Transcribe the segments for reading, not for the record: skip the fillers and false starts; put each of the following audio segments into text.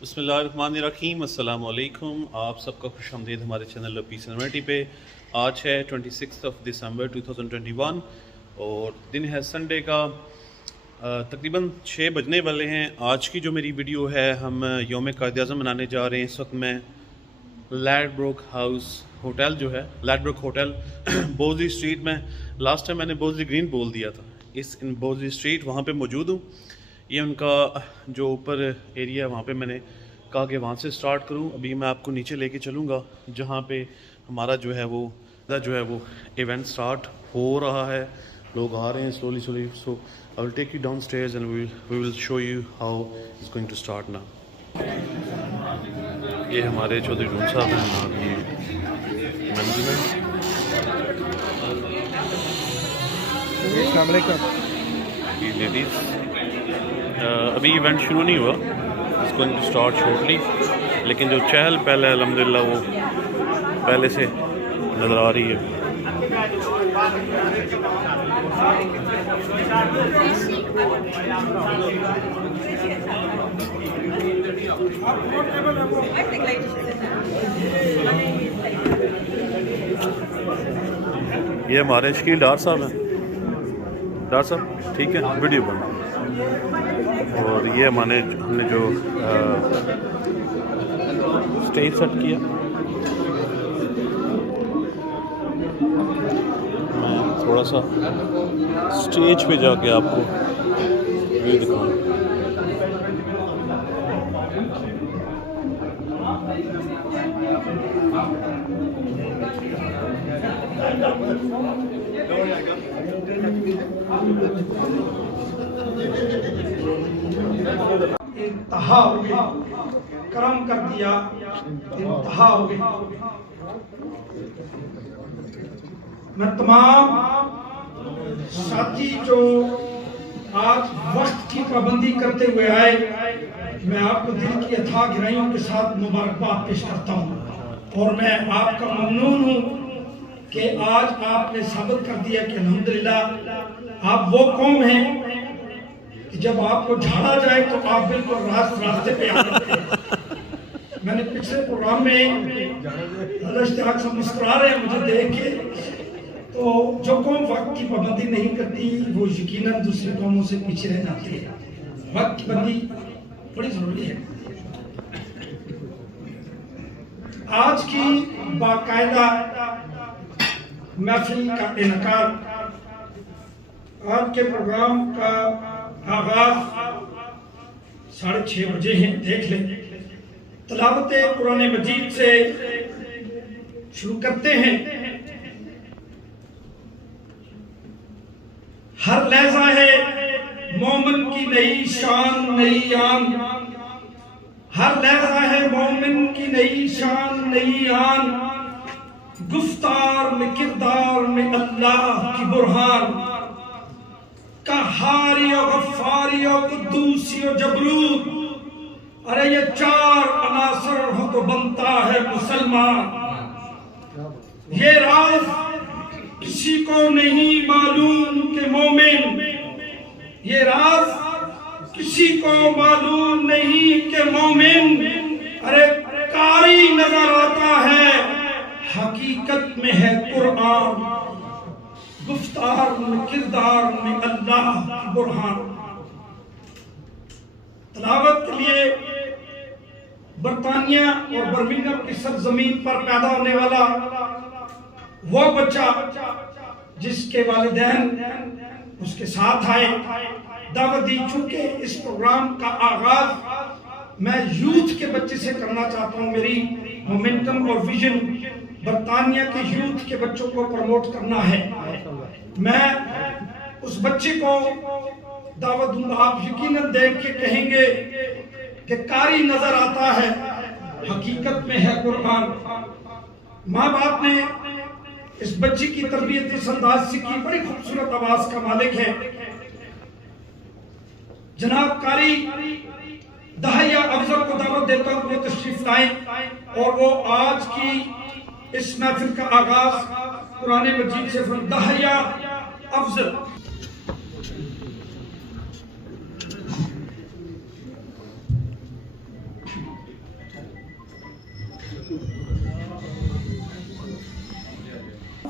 بسم اللہ الرحمن الرحیم، السلام علیکم. آپ سب کا خوش آمدید ہمارے چینل پیس انورٹی پہ. آج ہے 26 دسمبر 2021 اور دن ہے سنڈے کا. تقریباً 6 بجنے والے ہیں. آج کی جو میری ویڈیو ہے، ہم یوم قائد اعظم منانے جا رہے ہیں. اس وقت میں لیڈ بروک ہاؤس ہوٹل جو ہے، لیڈ بروک ہوٹل بوزلی اسٹریٹ میں، لاسٹ ٹائم میں نے بوزلی گرین بول دیا تھا، ان بوزلی اسٹریٹ وہاں پہ موجود ہوں. یہ ان کا جو اوپر ایریا ہے، وہاں پہ میں نے کہا کہ وہاں سے سٹارٹ کروں. ابھی میں آپ کو نیچے لے کے چلوں گا جہاں پہ ہمارا جو ہے وہ ایونٹ سٹارٹ ہو رہا ہے. لوگ آ رہے ہیں slowly. So I will take you down stairs and we will show you how it's going to start نا. یہ ہمارے چودھری ڈون صاحب ہیں اور یہ مینجمنٹ. السلام علیکم. یہ لیڈیز. ابھی ایونٹ شروع نہیں ہوا، it's going to start shortly, لیکن جو چہل پہل ہے الحمدللہ وہ پہلے سے نظر آ رہی ہے. یہ ہمارے شکیل ڈار صاحب ہیں. ڈار صاحب ٹھیک ہے، ویڈیو بن. اور یہ ہم نے جو اسٹیج سیٹ کیا، میں تھوڑا سا اسٹیج پہ جا کے آپ کو ویو دکھاؤں. انتہا ہو گئی، کرم کر دیا، انتہا ہو گئی. میں تمام ساتھی جو آج وقت کی پابندی کرتے ہوئے آئے، میں آپ کو دل کی اتھاہ گہرائیوں کے ساتھ مبارکباد پیش کرتا ہوں. اور میں آپ کا ممنون ہوں کہ آج آپ نے ثابت کر دیا کہ الحمدللہ آپ وہ قوم ہیں کہ جب آپ کو جھاڑا جائے تو آپ بالکل راستے پہ آ جاتے ہیں. میں نے پچھلے پروگرام میں اللہ اشتیاق سے مسکرا رہے ہیں مجھے دیکھ کے. تو جو قوم وقت کی پابندی نہیں کرتی وہ یقیناً دوسری قوموں سے پیچھے رہ جاتی ہے. وقت کی پابندی بڑی ضروری ہے. آج کی باقاعدہ محفل کا انعقاد، آج کے پروگرام کا آغاز 6:30 بجے ہیں. دیکھ لیں، تلاوت قرآن مجید سے شروع کرتے ہیں. ہر لہجہ ہے مومن کی نئی شان نئی آن، ہر لہجہ ہے مومن کی نئی شان نئی آن. گفتار میں کردار میں اللہ کی برہان، قہاری و غفاری و قدوسی و جبروت. ارے یہ 4 عناصر ہو تو بنتا ہے مسلمان. یہ راز کسی کو نہیں معلوم کہ مومن، یہ راز کسی کو معلوم نہیں کہ مومن. ارے قاری نظر آتا ہے، حقیقت میں ہے قرآن. گفتار میں کردار میں اللہ کی برہان. تلاوت کے لیے برطانیہ اور برمنگھم کی سرزمین پر پیدا ہونے والا وہ بچہ جس کے والدین اس کے ساتھ آئے، دعوت دی. چونکہ اس پروگرام کا آغاز میں یوتھ کے بچے سے کرنا چاہتا ہوں. میری مومنٹم اور ویژن برطانیہ کے یوتھ کے بچوں کو پروموٹ کرنا ہے. میں اس بچے کو دعوت دوں گا. آپ یقیناً دیکھ کے کہیں گے کہ قاری نظر آتا ہے، حقیقت میں ہے قرآن. ماں باپ نے اس بچی کی تربیت اس انداز سے کی. بڑی خوبصورت آواز کا مالک ہے. جناب قاری دہیا افضل کو دعوت دیتا ہوں وہ تشریف لائیں اور وہ آج کی اس محفل کا آغاز قرآن مجید سے دہیا افضل.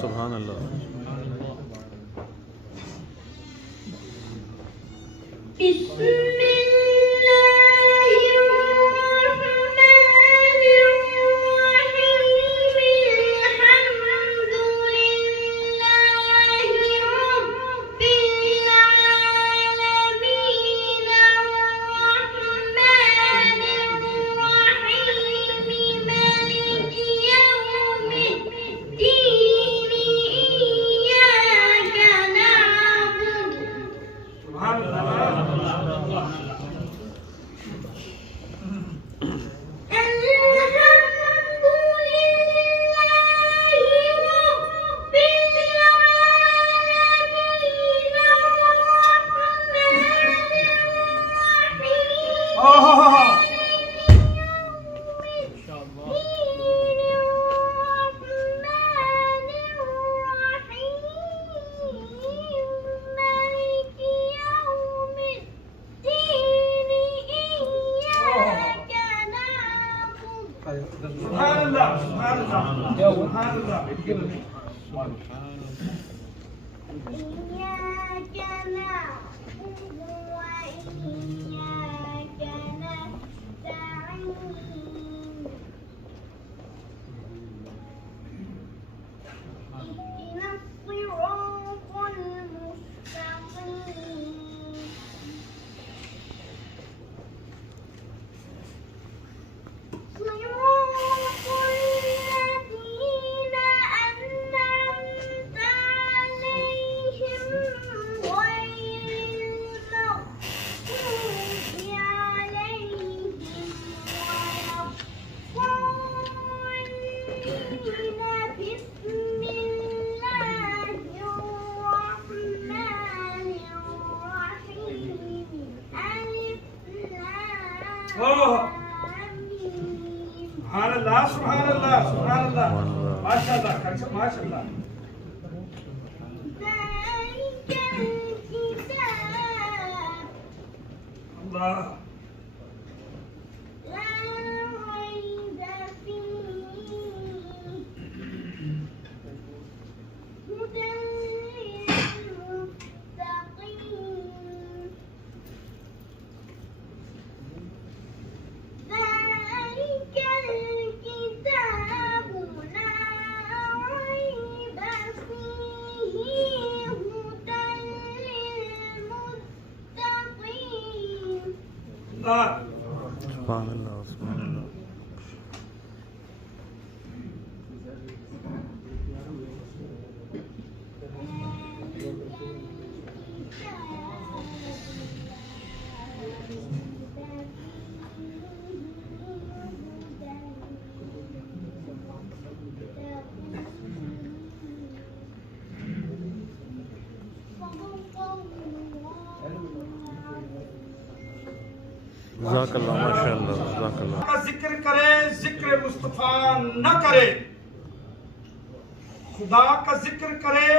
سبحان اللہ. سبحان اللہ سبحان اللہ. جزاک اللہ ماشاء اللہ جزاک اللہ. کا ذکر کرے ذکر مصطفیٰ نہ کرے، خدا کا ذکر کرے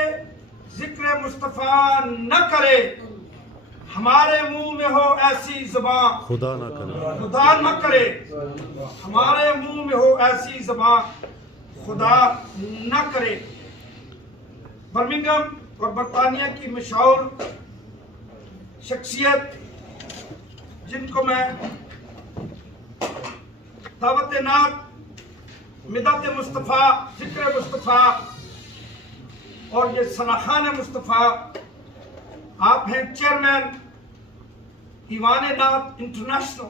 ذکر مصطفیٰ نہ کرے، ہمارے منہ میں ہو ایسی زبان خدا نہ کرے، خدا نہ کرے، ہمارے منہ میں ہو ایسی زبان خدا نہ کرے. برمنگھم اور برطانیہ کی مشہور شخصیت جن کو میں دعوت نعت، مدحت مصطفیٰ، ذکر مصطفیٰ اور یہ ثناخوان مصطفیٰ، آپ ہیں چیئرمین ایوان نعت انٹرنیشنل.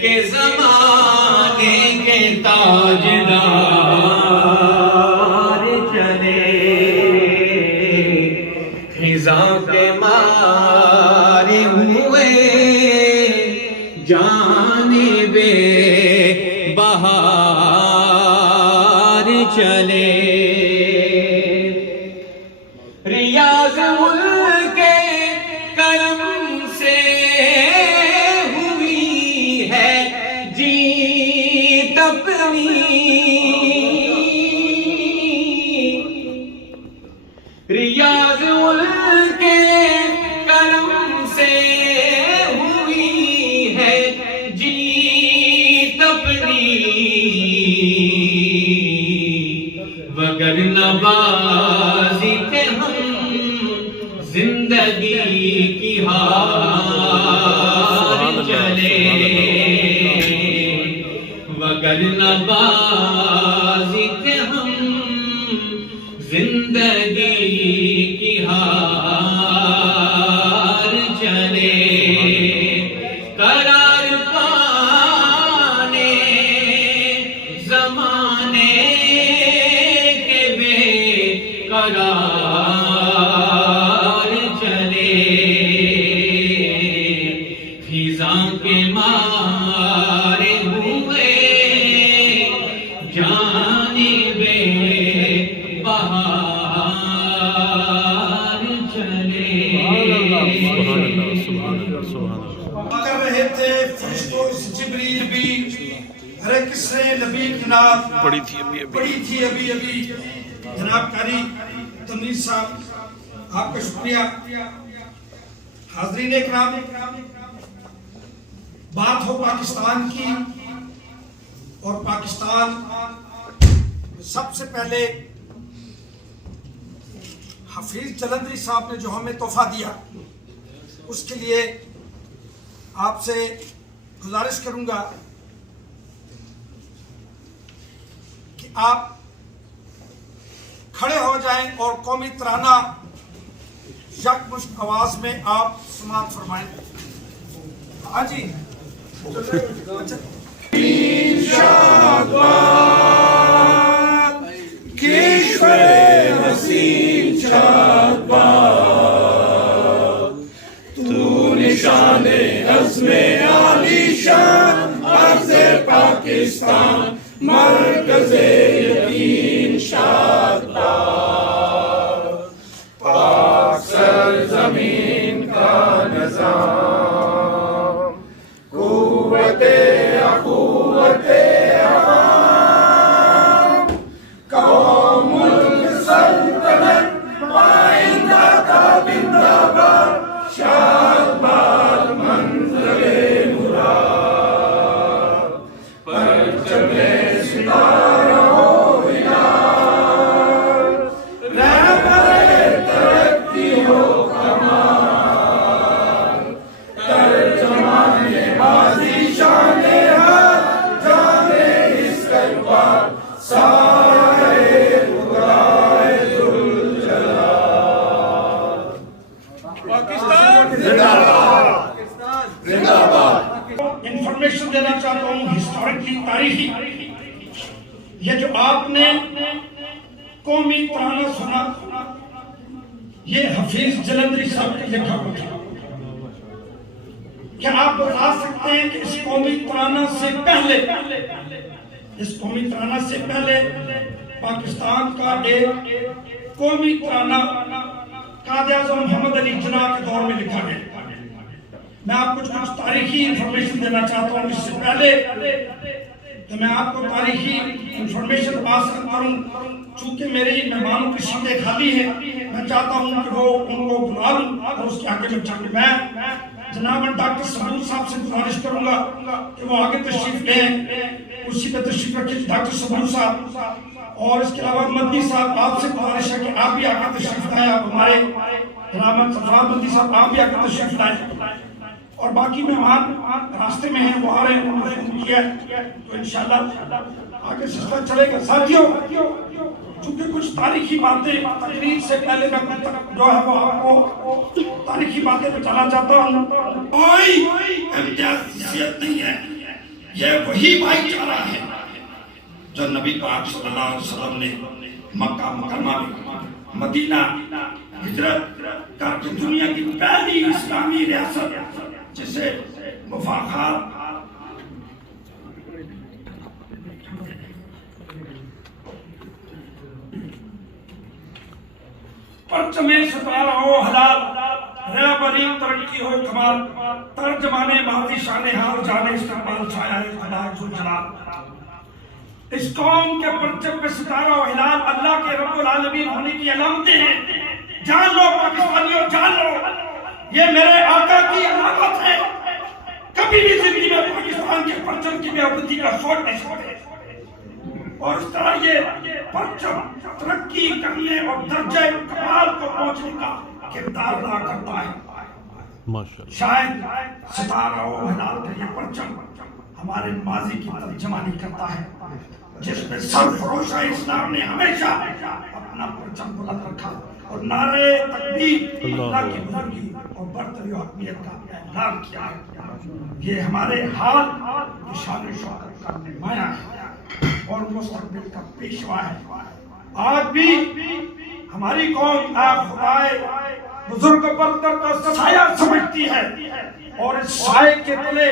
کہ زمانے کے تاجدار چلے خزاں کے مارے ہوئے جانب بہار چلے ریاض ملک کے کرم سے ہوئی ہے جیت اپنی ریاض ملک کے کرم سے ہوئی ہے جیت اپنی وگرنہ بازی تھے ہم زندگی کی ہار چلے وگرنہ بازی تھے ہم زندگی کی ہار چلے قرار پانے زمانے کے بے قرار چلے خزاں کے مارے ہوئے جانب بہار چلے کر رہے تھے فرشتوں جبریل بھی ہر ایک سے نبی کی نعت پڑھی تھی ابھی جناب قاری تنویر صاحب آپ کا شکریہ حاضرین اکرام بات ہو پاکستان کی اور پاکستان سب سے پہلے حفیظ جلندری صاحب نے جو ہمیں تحفہ دیا اس کے لیے آپ سے گزارش کروں گا کہ آپ کھڑے ہو جائیں اور قومی ترانہ یکمشت آواز میں آپ سماعت فرمائیں. ہاں جی نشان عزم عالی شان عرض پاکستان مرکز یقین شادباد پاک سرزمین کا نظام قوت اخوت عوام قوم السلطنت پائندہ کا بندہ باد شادباد منظر مراد پرچم ستارہ ہو یار رہبر ترقی ہو کمال ترجمان بازی شان حق جانے اس کربار سارے خدائے ذوالجلال انفارمیشن دینا چاہتا ہوں ہسٹوریکلی تاریخی یہ جو آپ نے قومی ترانہ سنا یہ حفیظ جلندری صاحب نے لکھا ہوا تھا. کیا آپ بتا سکتے ہیں کہ اس قومی ترانہ سے پہلے پاکستان کا ایک قومی ترانہ قائد اعظم محمد علی جناح کے دور میں لکھا گیا. میں آپ کو کچھ تاریخی انفارمیشن دینا چاہتا ہوں. اس سے پہلے کہ میں آپ کو تاریخی انفارمیشن پاس کروں چونکہ میری مہمانوں کی سیٹیں خالی ہیں میں چاہتا ہوں کہ وہ ان کو بلا لوں اور اس کے آگے میں چاہتا ہوں. میں جناب ڈاکٹر سبور صاحب سے گزارش کروں گا کہ وہ آگے تشریف لیں اسی پہ تشریف رکھیں ڈاکٹر سبور صاحب. اور اس کے علاوہ مدنی صاحب آپ سے گزارش ہے کہ آپ بھی آگے تشریف لائیں. آپ ہمارے جناب صفار مدنی صاحب آپ بھی آگے تشریف لائیں. اور باقی مہمان راستے میں ہیں، وہ آ رہے ہیں، انہوں نے فون کیا ہے، تو انشاءاللہ آگے سلسلہ چلے گا۔ ساتھیوں، چونکہ کچھ تاریخی باتیں تقریر سے پہلے میں جو ہے وہ آپ کو تاریخی باتیں بتانا چاہتا ہوں۔ کوئی امتیازیت نہیں ہے، یہ وہی بھائی چارہ ہے جو نبی پاک صلی اللہ علیہ وسلم نے مکہ مکرمہ میں مدینہ ہجرت کر کے دنیا کی پہلی اسلامی ریاست جسے مفاخات پرچم ستارہ ہو حلال، رہبری ترقی ہو کمال، ترجمانے ماضی شان حال، جانے استقبال چھایا خدا ذوالجلال۔ اس قوم کے پرچم پہ ستارہ و ہلال اللہ کے رب العالمین ہونے کی علامتیں ہیں۔ جان لو پاکستانیوں، جان لو، یہ میرے آقا کی علامت ہے۔ کبھی بھی زندگی میں پاکستان کے پرچم کی بے عزتی کا سوچ نہیں سکتے، اور اس طرح یہ پرچم ترقی کرنے اور درجہ کمال کو پہنچنے کا کردار ادا کرتا ہے۔ شاید ستارہ و ہلال کا یہ پرچم ہمارے ماضی کی ترجمانی کرتا ہے، جس میں سرفروش اسلام نے ہمیشہ اپنا پرچم بلند رکھا اور نعرہ تکبیر، اللہ کی بزرگی اور برتری و حکمیت کا اعلان کیا ہے۔ یہ ہمارے حال کی شان و شوکت کا نمایاں ہے اور مستقبل کا پیشوا ہے۔ آج بھی ہماری قوم خدائے بزرگ برتر کا سایہ سمجھتی ہے، اور اس سائے کے تلے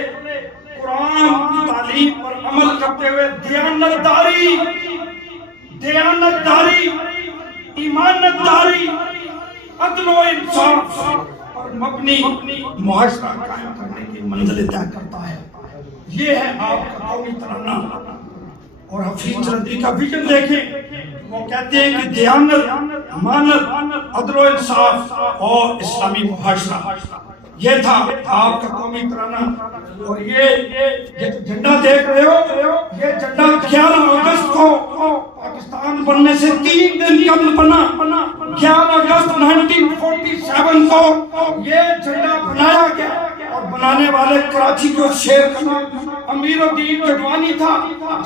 قرآن کی تعلیم پر عمل کرتے ہوئے دیانتداری، ایمانداری، عدل و انصاف پر مبنی معاشرہ قائم کرنے کی منزل طے کرتا ہے۔ یہ ہے آپ کا قومی ترانہ۔ اور حفیظ رضوی کا ویژن دیکھیں، وہ کہتے ہیں کہ دیانت، امانت، عدل و انصاف اور اسلامی معاشرہ، یہ تھا آپ کا قومی ترانہ۔ اور یہ جھنڈا دیکھ رہے ہو، یہ جھنڈا 11 اگست کو پاکستان بننے سے 3 دن قبل بنا۔ 11 اگست 1947 کو یہ جھنڈا بنایا گیا، اور بنانے والے کراچی کے شیر کا نام امیر الدین جدوانی تھا،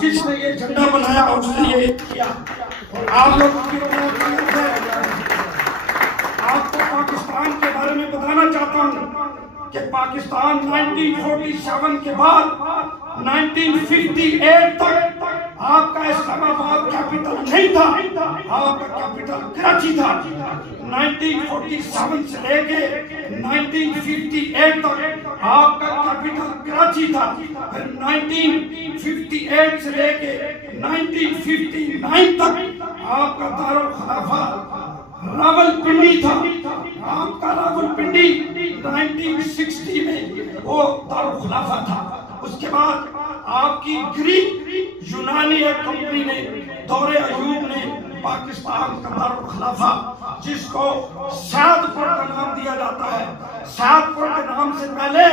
جس نے یہ جھنڈا بنایا اور اس نے یہ کیا۔ اور آپ لوگ آپ کو پاکستان کے بارے میں بتانا چاہتا ہوں کہ پاکستان 1947 کے بعد 1958 تک آپ کا اسلام آباد کیپٹل نہیں تھا، آپ کا کیپٹل کراچی تھا۔ 1947 سے لے کے 1958 تک آپ کا کیپٹل کراچی تھا، پھر 1958 سے لے کے 1959 تک آپ کا دارالخلافہ راولپنڈی تھا۔ آپ کا راولپنڈی 1960 میں وہ دارالخلافہ تھا۔ اس کے بعد آپ کی گریک یونانی ایک کمپنی نے، دور ایوب نے، پاکستان کا دارالخلافہ جس کو سیادپور کا نام دیا جاتا ہے، سیادپور کے نام سے پہلے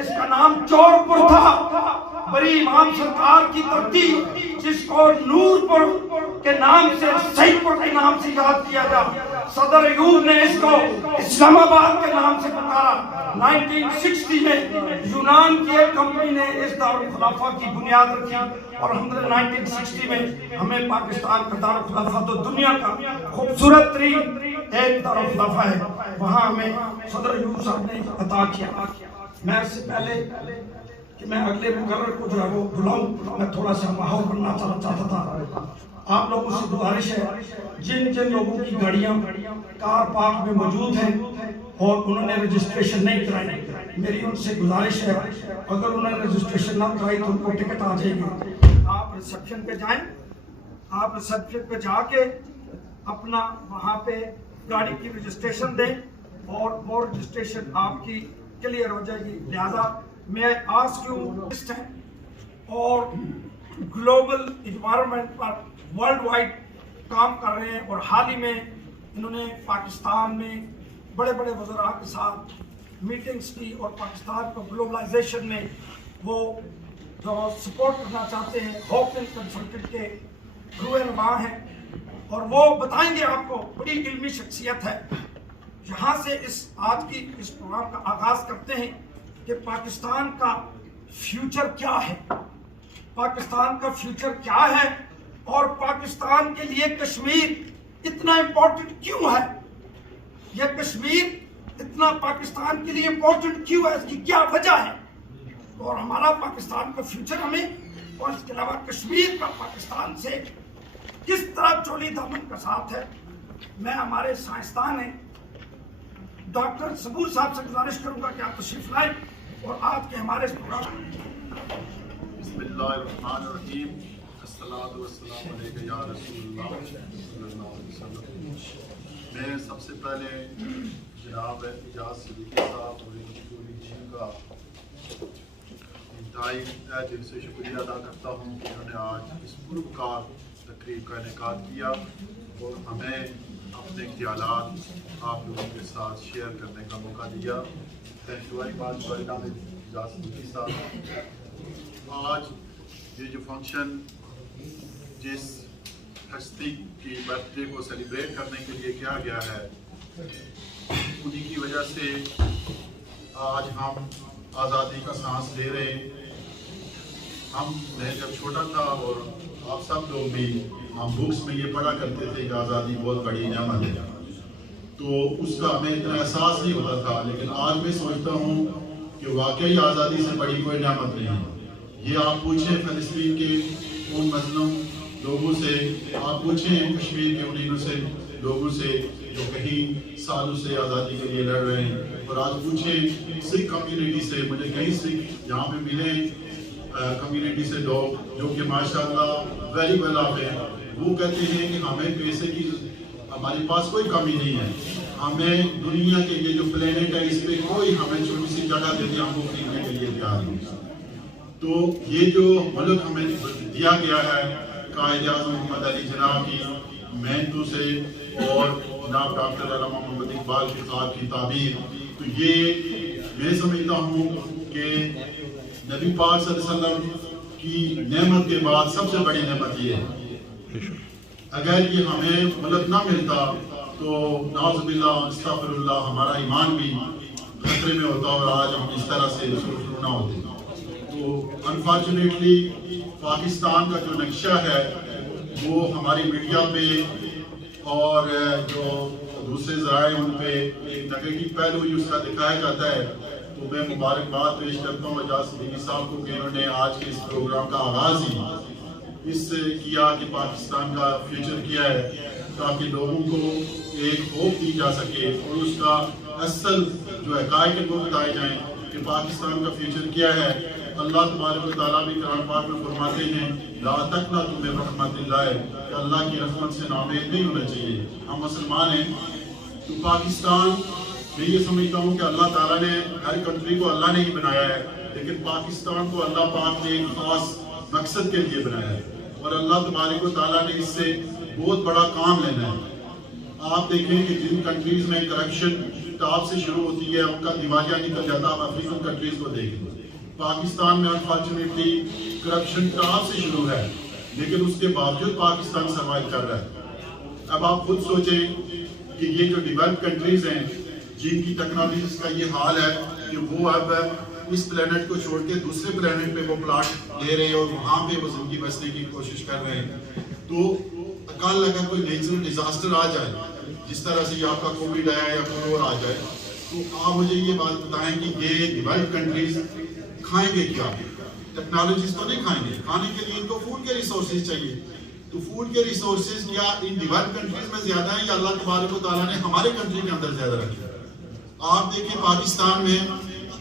اس کا نام چورپور تھا۔ بڑی امام سرکار کی ترتیب جس کو نورپور کے نام سے، سیدپور کے نام سے یاد کیا جا، صدر ایوب نے اس کو اسلام آباد کے نام سے پکارا۔ 1960 میں یونان کی ایک کمپنی نے اس دارالخلافہ کی بنیاد رکھی، اور 1960 میں ہمیں پاکستان کا دارالخلافہ تو دنیا کا خوبصورت ترین ایک دارالخلافہ ہے، وہاں ہمیں صدر ایوب صاحب نے عطا کیا۔ میں اس سے پہلے کہ میں اگلے مقرر کو جو ہے وہ بلاؤں، میں تھوڑا سا ماحول بننا چاہتا تھا۔ آپ لوگوں سے گزارش ہے، جن لوگوں کی گاڑیاں کار پارک میں موجود ہیں اور انہوں نے رجسٹریشن نہیں کرائی، میری ان سے گزارش ہے، اگر انہوں نے رجسٹریشن نہ کرائی تو ان کو ٹکٹ آ جائے گی۔ آپ ریسیپشن پہ جائیں، آپ ریسیپشن پہ جا کے اپنا وہاں پہ گاڑی کی رجسٹریشن دیں، اور وہ رجسٹریشن آپ کی کلیئر ہو جائے گی۔ لہذا میں آسک یو ہیں، اور گلوبل انوائرمنٹ پر ورلڈ وائڈ کام کر رہے ہیں، اور حال ہی میں انہوں نے پاکستان میں بڑے بڑے وزراء کے ساتھ میٹنگز کی، اور پاکستان کو گلوبلائزیشن میں وہ جو سپورٹ کرنا چاہتے ہیں، ہوپن کنسلٹنٹ کے روئے رواں ہیں، اور وہ بتائیں گے آپ کو، بڑی علمی شخصیت ہے۔ یہاں سے آج کی اس پروگرام کا آغاز کرتے ہیں کہ پاکستان کا فیوچر کیا ہے، پاکستان کا فیوچر کیا ہے، اور پاکستان کے لیے کشمیر اتنا امپورٹنٹ کیوں ہے، یہ کشمیر اتنا پاکستان کے لیے امپورٹنٹ کیوں ہے، اس کی کیا وجہ ہے، اور ہمارا پاکستان کا فیوچر ہمیں، اور اس کے علاوہ کشمیر کا پاکستان سے کس طرح چولی دامن کا ساتھ ہے۔ میں ہمارے سائنسدان ہیں ڈاکٹر صبور صاحب سے گزارش کروں گا کہ آپ تشریف لائیں اور آج کے ہمارے اس پروگرام بسم اللہ الرحمن الرحیم، الصلاۃ والسلام علیک یا رسول اللہ صلی اللہ علیہ وسلم۔ میں سب سے پہلے جناب اعجاز صدیقی صاحب اور پوری ٹیم کا انتہائی تہہ دل سے شکریہ ادا کرتا ہوں کہ انہوں نے آج اس پروکار تقریب کا انعقاد کیا اور ہمیں اپنے خیالات آپ لوگوں کے ساتھ شیئر کرنے کا موقع دیا۔ تھینک یو ویری مچ جناب اعجاز صدیقی صاحب۔ آج یہ جو فنکشن جس ہستی کی برتھ ڈے کو سیلیبریٹ کرنے کے لیے کیا گیا ہے، انہی کی وجہ سے آج ہم آزادی کا سانس لے رہے ہیں۔ میں جب چھوٹا تھا اور آپ سب لوگ بھی ہم بکس میں یہ پڑھا کرتے تھے کہ آزادی بہت بڑی نعمت ہے، تو اس کا ہمیں اتنا احساس نہیں ہوتا تھا، لیکن آج میں سوچتا ہوں کہ واقعی آزادی سے بڑی کوئی نعمت نہیں ہے۔ یہ آپ پوچھیں فلسطین کے ان مظلوم لوگوں سے، آپ پوچھیں کشمیر کے ان انوسنٹ لوگوں سے جو کہیں سالوں سے آزادی کے لیے لڑ رہے ہیں، اور آج پوچھیں سکھ کمیونٹی سے، مجھے کئی سکھ یہاں پہ ملے کمیونٹی سے لوگ جو کہ ماشاءاللہ ویری ویل آف ہیں، وہ کہتے ہیں کہ ہمیں پیسے کی ہمارے پاس کوئی کمی نہیں ہے، ہمیں دنیا کے یہ جو پلینٹ ہے اس پہ کوئی ہمیں چھوٹی سی جگہ دے دے ہم کو خریدنے کے لیے تیار ہیں۔ تو یہ جو ملک ہمیں دیا گیا ہے قائد اعظم محمد علی جناح کی محنتوں سے اور جناب ڈاکٹر علامہ محمد اقبال کی خواب کی تعبیر، تو یہ میں سمجھتا ہوں کہ نبی پاک صلی اللہ علیہ وسلم کی نعمت کے بعد سب سے بڑی نعمت یہ ہے۔ اگر یہ ہمیں ملک نہ ملتا تو نعوذ باللہ استغفر اللہ ہمارا ایمان بھی خطرے میں ہوتا اور آج ہم اس طرح سے سرخرو نہ ہوتے۔ تو انفارچونیٹلی پاکستان کا جو نقشہ ہے وہ ہماری میڈیا پہ اور جو دوسرے ذرائع ان پہ ایک نگیٹو پہلو ہی اس کا دکھایا جاتا ہے۔ تو میں مبارکباد پیش کرتا ہوں اعجاز صدیقی صاحب کو کہ انہوں نے آج کے اس پروگرام کا آغاز ہی اس سے کیا کہ پاکستان کا فیوچر کیا ہے، تاکہ لوگوں کو ایک ہوپ دی جا سکے اور اس کا اصل جو حقائق وہ بتائے جائیں کہ پاکستان کا فیوچر کیا ہے۔ اللہ تبارک و تعالیٰ بھی قرآن پاک میں فرماتے ہیں لا تقنطوا من رحمت اللہ، کہ اللہ کی رحمت سے ناامید نہیں ہونا چاہیے۔ ہم مسلمان ہیں، تو پاکستان میں یہ سمجھتا ہوں کہ اللہ تعالیٰ نے ہر کنٹری کو اللہ نے ہی بنایا ہے، لیکن پاکستان کو اللہ پاک نے ایک خاص مقصد کے لیے بنایا ہے، اور اللہ تبارک و تعالیٰ نے اس سے بہت بڑا کام لینا ہے۔ آپ دیکھیں کہ جن کنٹریز میں کرپشن ٹاپ سے شروع ہوتی ہے ان کا دیوالیہ نکل جاتا ہے، آپ افریقن کنٹریز کو دیکھیں۔ پاکستان میں انفارچونیٹلی کرپشن ٹاپ سے شروع ہے، لیکن اس کے باوجود پاکستان سروائیو کر رہا ہے۔ اب آپ خود سوچیں کہ یہ جو ڈیولپ کنٹریز ہیں جن کی ٹیکنالوجیز کا یہ حال ہے کہ وہ اب اس پلینٹ کو چھوڑ کے دوسرے پلینٹ پہ وہ پلاٹ لے رہے ہیں اور وہاں پہ وہ زندگی بسنے کی کوشش کر رہے ہیں۔ تو کل اگر کوئی نیچرل ڈیزاسٹر آ جائے، جس طرح سے آپ کا کووڈ آیا یا کوئی اور آ جائے، تو آپ مجھے یہ بات بتائیں کہ یہ ڈیولپ کنٹریز کھائیں گے کیا؟ ٹیکنالوجیز تو نہیں کھائیں گے، کھانے کے لیے ان کو فوڈ کے ریسورسز چاہیے۔ تو فوڈ کے ریسورسز کیا ان ڈیولپ کنٹریز میں زیادہ ہیں یا اللہ تبارک و تعالیٰ نے ہمارے کنٹری کے اندر زیادہ رکھے؟ آپ دیکھیں پاکستان میں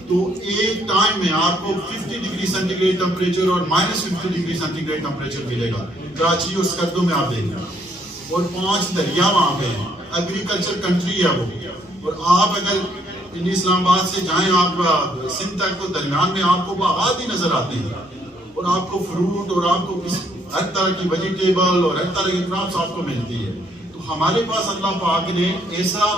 تو ایک ٹائم میں آپ کو 50 ڈگری سینٹی گریڈ ٹمپریچر اور -50 ڈگری سینٹی گریڈ ٹمپریچر ملے گا کراچی اور سکردو میں، آپ دیکھیں، اور 5 دریا وہاں پہ ہیں، ایگریکلچر کنٹری ہے وہ۔ اور آپ اگر اسلام آباد سے جائیں آپ سندھ تک، تو درمیان میں آپ کو آبادی نظر آتی ہے، اور آپ کو فروٹ اور آپ کو ہر طرح کی ویجیٹیبل اور ہر طرح کی کراپس آپ کو ملتی ہے۔ تو ہمارے پاس اللہ پاک نے ایسا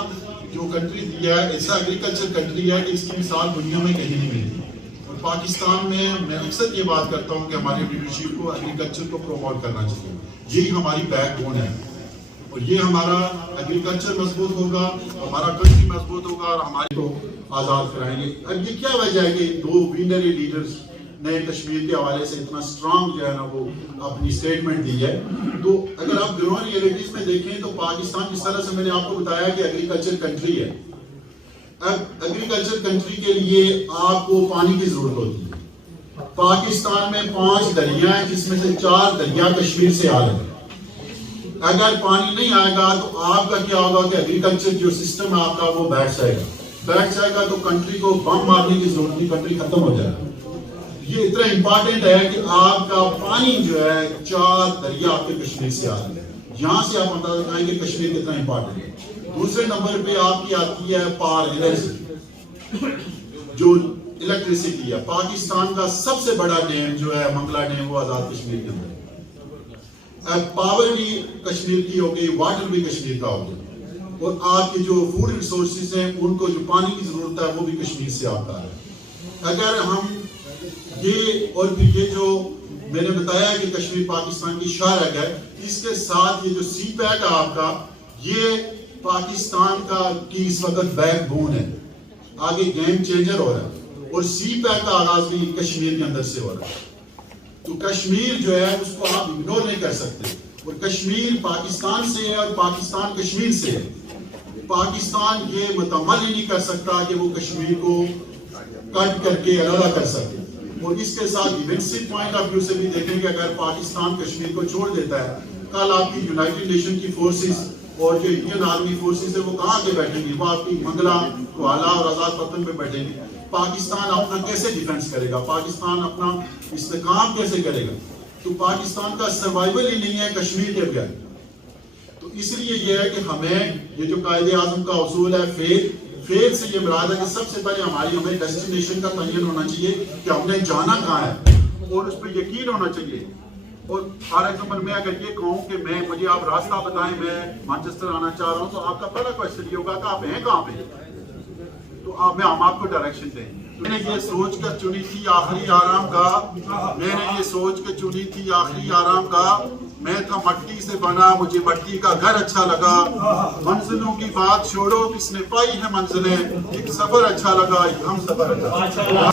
جو کنٹری دیا ہے، ایسا ایگریکلچر کنٹری ہے کہ اس کی مثال دنیا میں کہیں نہیں ملتی۔ اور پاکستان میں اکثر یہ بات کرتا ہوں کہ ہماری لیڈرشپ کو ایگریکلچر کو پروموٹ کرنا چاہیے، یہی ہماری بیک بون ہے۔ اور یہ ہمارا ایگریکلچر مضبوط ہوگا، ہمارا کنٹری مضبوط ہوگا اور ہمارے کو آزاد کرائیں گے۔ اب یہ کیا وجہ ہے کہ دو وینری لیڈرز نے کشمیر کے حوالے سے اتنا اسٹرانگ جو ہے نا وہ اپنی سٹیٹمنٹ دی ہے؟ تو اگر آپ گراؤنڈ ریئلٹیز میں دیکھیں تو پاکستان جس طرح سے میں نے آپ کو بتایا کہ ایگریکلچر کنٹری ہے، اب ایگریکلچر کنٹری کے لیے آپ کو پانی کی ضرورت ہوتی ہے۔ پاکستان میں 5 دریا ہیں جس میں سے 4 دریا کشمیر سے آ رہے ہیں۔ اگر پانی نہیں آئے گا تو آپ کا کیا ہوگا کہ ایگریکلچر جو سسٹم ہے آپ کا وہ بیٹھ جائے گا تو کنٹری کو بم مارنے کی ضرورت نہیں، کنٹری ختم ہو جائے گا۔ یہ اتنا امپارٹنٹ ہے کہ آپ کا پانی جو ہے 4 دریا آپ کے کشمیر سے آ رہے ہیں۔ یہاں سے آپ اندازہ لگائیں کہ کشمیر کتنا امپارٹنٹ ہے۔ دوسرے نمبر پہ آپ کی آتی ہے پاور انرجی، جو الیکٹریسٹی ہے۔ پاکستان کا سب سے بڑا ڈیم جو ہے منگلا ڈیم، وہ آزاد کشمیر کے اندر ہے۔ پاور بھی کشمیر کی ہو گئی، واٹر بھی کشمیر کا ہو گیا، اور آپ کی جو فوڈ ریسورسز ہیں ان کو جو پانی کی ضرورت ہے وہ بھی کشمیر سے آتا ہے۔ اگر ہم یہ اور پھر یہ جو میں نے بتایا کہ کشمیر پاکستان کی شاہراہ ہے، اس کے ساتھ یہ جو سی پیک ہے آپ کا، یہ پاکستان کا کی اس وقت بیک بون ہے، آگے گیم چینجر ہو رہا ہے، اور سی پیک کا آغاز بھی کشمیر کے اندر سے ہو رہا ہے۔ تو کشمیر جو ہے اس کو آپ اگنور نہیں کر سکتے، اور کشمیر پاکستان سے ہے اور پاکستان کشمیر سے ہے۔ پاکستان یہ متحمل ہی نہیں کر سکتا کہ وہ کشمیر کو کٹ کر کے علیحدہ کر سکے، اور اس کے ساتھ ڈیفینسو پوائنٹ آف ویو سے بھی دیکھیں کہ اگر پاکستان کشمیر کو چھوڑ دیتا ہے، کل آپ کی یونائٹڈ نیشن کی فورسز اور جو انڈین آرمی فورسز ہے وہ کہاں کے بیٹھیں گی؟ وہ آپ کی منگلا، کوالہ اور آزاد پتن پہ بیٹھیں گی۔ پاکستان اپنا کیسے ڈیفنس کرے گا؟ پاکستان اپنا استحکام کیسے کرے گا؟ تو پاکستان کا سروائیول ہی نہیں ہے کشمیر کے بغیر۔ تو اس لیے یہ ہے کہ ہمیں یہ جو قائد اعظم کا اصول ہے فیتھ سے یہ مراد ہے کہ سب سے پہلے ہمیں ڈیسٹینیشن کا تعین ہونا چاہیے کہ ہم نے جانا کہاں ہے، اور اس پہ یقین ہونا چاہیے۔ اور فار ایگزامپل میں اگر یہ کہوں کہ مجھے آپ راستہ بتائیں، میں مانچسٹر آنا چاہ رہا ہوں، تو آپ کا پہلا کوشچن یہ ہوگا کہ آپ ہیں کہاں پہ، تو ہم آپ کو ڈائریکشن دیں۔ میں نے یہ سوچ کر چنی تھی آخری آرام گاہ، میں نے یہ سوچ کر چنی تھی آخری آرام گاہ، میں تھا مٹی سے بنا، مجھے مٹی کا گھر اچھا لگا، منزلوں کی بات چھوڑو، کس نے پائی ہے منزلیں، ایک سفر اچھا لگا، ایک ہم سفر اچھا لگا۔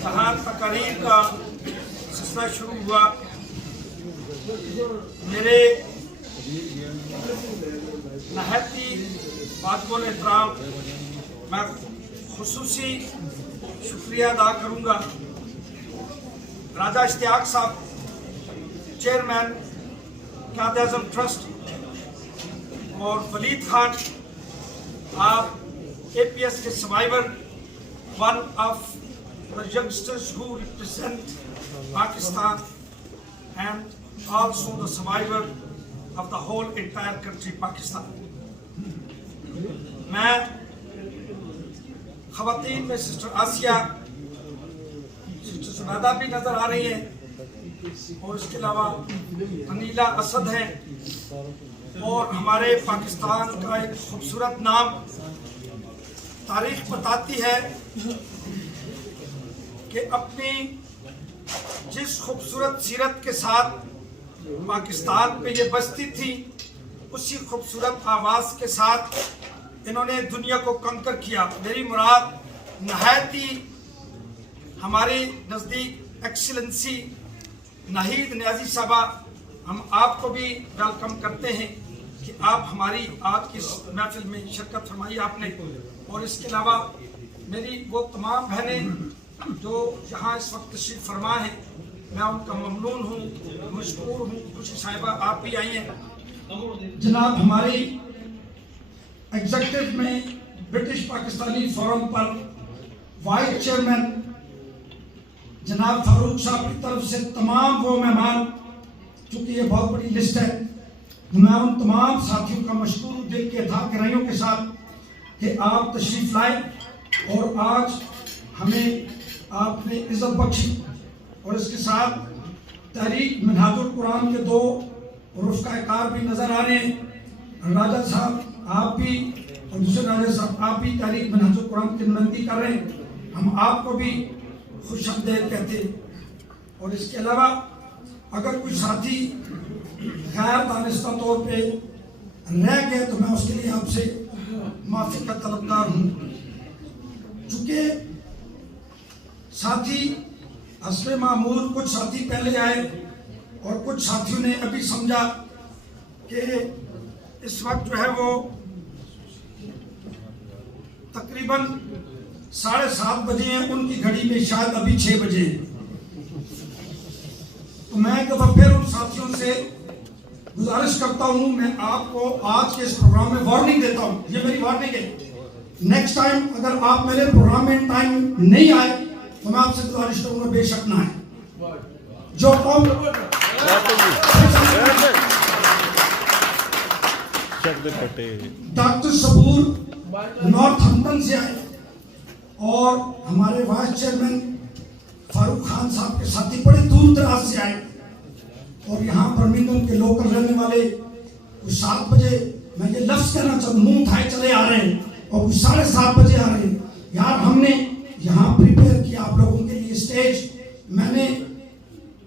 کہاں تقاریر کا سلسلہ شروع ہوا، میرے نہایتی واجب احترام میں خصوصی شکریہ ادا کروں گا راجہ اشتیاق صاحب، چیئرمین قائد اعظم ٹرسٹ، اور ولید خان، آپ اے پی ایس کے survivor, one of the youngsters who represent Pakistan and also the survivor of the whole entire country Pakistan. میں خواتین میں سسٹر آسیہ، سسٹر زبیدہ بھی نظر آ رہی ہیں، اور اس کے علاوہ انیلا اسد ہیں، اور ہمارے پاکستان کا ایک خوبصورت نام تاریخ بتاتی ہے کہ اپنی جس خوبصورت سیرت کے ساتھ پاکستان پہ یہ بستی تھی، اسی خوبصورت آواز کے ساتھ انہوں نے دنیا کو کنکر کیا۔ میری مراد نہایتی ہمارے نزدیک ایکسیلنسی ناہید نیازی صاحبہ، ہم آپ کو بھی ویلکم کرتے ہیں کہ آپ ہماری آج کی اس محفل میں شرکت فرمائی آپ نے، اور اس کے علاوہ میری وہ تمام بہنیں جو یہاں اس وقت تشریف فرما ہیں، میں ان کا ممنون ہوں، مشکور ہوں۔ خوشی صاحبہ آپ بھی آئی ہیں۔ جناب ہماری ایگزیکٹو میں برٹش پاکستانی فورم پر وائس چیئرمین جناب فاروق صاحب کی طرف سے تمام وہ مہمان، چونکہ یہ بہت بڑی لسٹ ہے، میں ان تمام ساتھیوں کا مشکور ہوں دل کے اتھاہ گہرائیوں کے ساتھ کہ آپ تشریف لائے اور آج ہمیں آپ نے عزت بخشی، اور اس کے ساتھ تحریک منہاج القرآن کے 2 رفقا کار بھی نظر آ رہے ہیں، راجہ صاحب آپ بھی اور دوسرے راجہ صاحب آپ بھی تحریک منہاج القرآن کی نمائندگی کر رہے ہیں، ہم آپ کو بھی خوش آمدید کہتے ہیں۔ اور اس کے علاوہ اگر کوئی ساتھی غیر دانستہ طور پہ رہ گئے تو میں اس کے لیے آپ سے معافی کا طلبگار ہوں. چونکہ ساتھی حسب معمول کچھ ساتھی پہلے آئے اور کچھ ساتھیوں نے ابھی سمجھا کہ اس وقت جو ہے وہ تقریباً 7:30 بجے ہیں، ان کی گھڑی میں شاید ابھی 6 بجے ہیں. تو میں ایک دفعہ پھر ان ساتھیوں سے گزارش کرتا ہوں، میں آپ کو آج کے اس پروگرام میں وارننگ دیتا ہوں، یہ میری وارننگ ہے. نیکسٹ ٹائم اگر آپ میرے پروگرام میں ٹائم نہیں آئے تو میں آپ سے گزارش کروں گا بے شک نہ آئے. جو قوم ڈاکٹر صبور نارتھ ہمپٹن سے آئے اور ہمارے وائس چیئرمین فاروق خان صاحب کے ساتھی بڑے دور دراز سے آئے اور یہاں برمنگھم کے لوکل رہنے والے کچھ 7 بجے میں یہ لفظ کہنا چاہتا ہوں منہ اٹھائے چلے آ رہے ہیں اور کچھ 7:30 بجے آ رہے ہیں. یار ہم نے یہاں پریپیئر کیا آپ لوگوں کے لیے اسٹیج، میں نے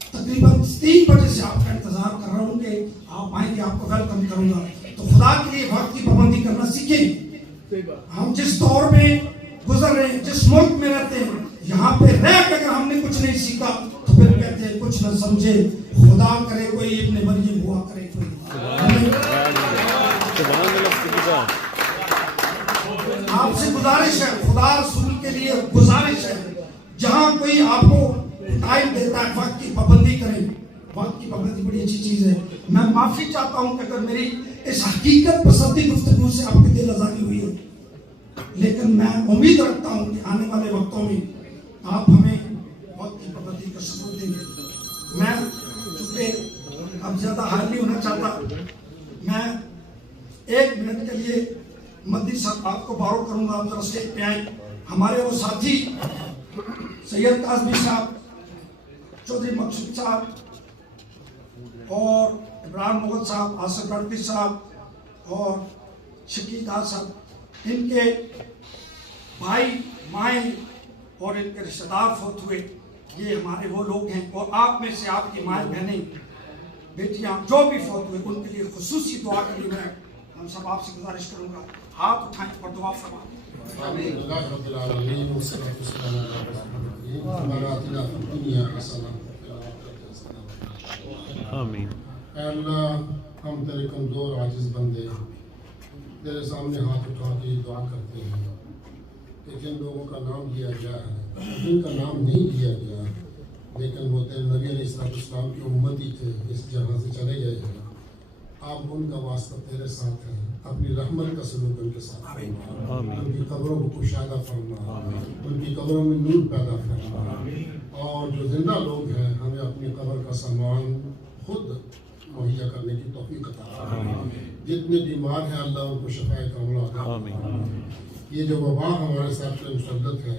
تقریباً 3 بجے سے آپ کا انتظار کر رہا ہوں کہ آپ آئیں گے، آپ کو ویلکم کروں گا. تو خدا کے لیے وقت کی پابندی کرنا سیکھیں. ہم جس دور میں گزر رہے ہیں، جس ملک میں رہتے ہیں، یہاں پہ رہ کے اگر ہم نے کچھ نہیں سیکھا تو پھر کہتے ہیں کچھ نہ سمجھے، خدا کرے کوئی ابن مریم ہوا کرے کوئی. آپ سے گزارش ہے، خدا رسول کے لیے گزارش ہے، جہاں کوئی آپ کو ٹائم دیتا ہے وقت کی پابندی کریں. وقت کی پابندی بڑی اچھی چیز ہے. میں معافی چاہتا ہوں کہ اگر میری اس حقیقت پسندی گفتگو سے آپ کی دل آزاری ہوئی ہے، لیکن میں امید رکھتا ہوں کہ آنے والے وقتوں میں آپ ہمیں وقت کی پابندی کا ثبوت دیں گے. میں چونکہ اب زیادہ حال نہیں ہونا چاہتا، میں 1 منٹ کے لیے مدی صاحب آپ کو بارو کروں گا، آپ ذرا اسٹیج پہ آئیں. ہمارے وہ ساتھی سید قاسمی صاحب، چودھری مقصود صاحب اور عمران مغل صاحب، آصف گڑھوی صاحب اور شکیل دار صاحب، ان کے بھائی مائیں اور ان کے رشتہ دار فوت ہوئے. یہ ہمارے وہ لوگ ہیں اور آپ میں سے آپ کی مائیں بہنیں بیٹیاں جو بھی فوت ہوئے ان کے لیے خصوصی دعا کے لیے میں ہم سب آپ سے گزارش کروں گا، ہاتھ اٹھائیں اور دعا فرمائیں. آمین. اے اللہ، ہم تیرے کمزور عاجز بندے تیرے سامنے ہاتھ اٹھا کے دعا کرتے ہیں کہ جن لوگوں کا نام لیا گیا ہے، جن کا نام نہیں لیا گیا لیکن وہ تیرے نبی علیہ السلام کی امتی تھے، اس جہاں سے چلے گئے ہیں، آپ ان کا واسطہ تیرے ساتھ ہے. اپنی رحمت کا سلوک ان کے ساتھ فرما، ان کی قبروں کو کشادہ فرما، ان کی قبروں میں نور پیدا فرما. اور جو زندہ لوگ ہیں ہمیں اپنی قبر کا سامان خود مہیا کرنے کی توفیق عطا فرما. جتنے بیمار ہیں اللہ ان کو شفاء کاملہ عطا فرما. یہ جو وبا ہمارے ساتھ مسلط ہے،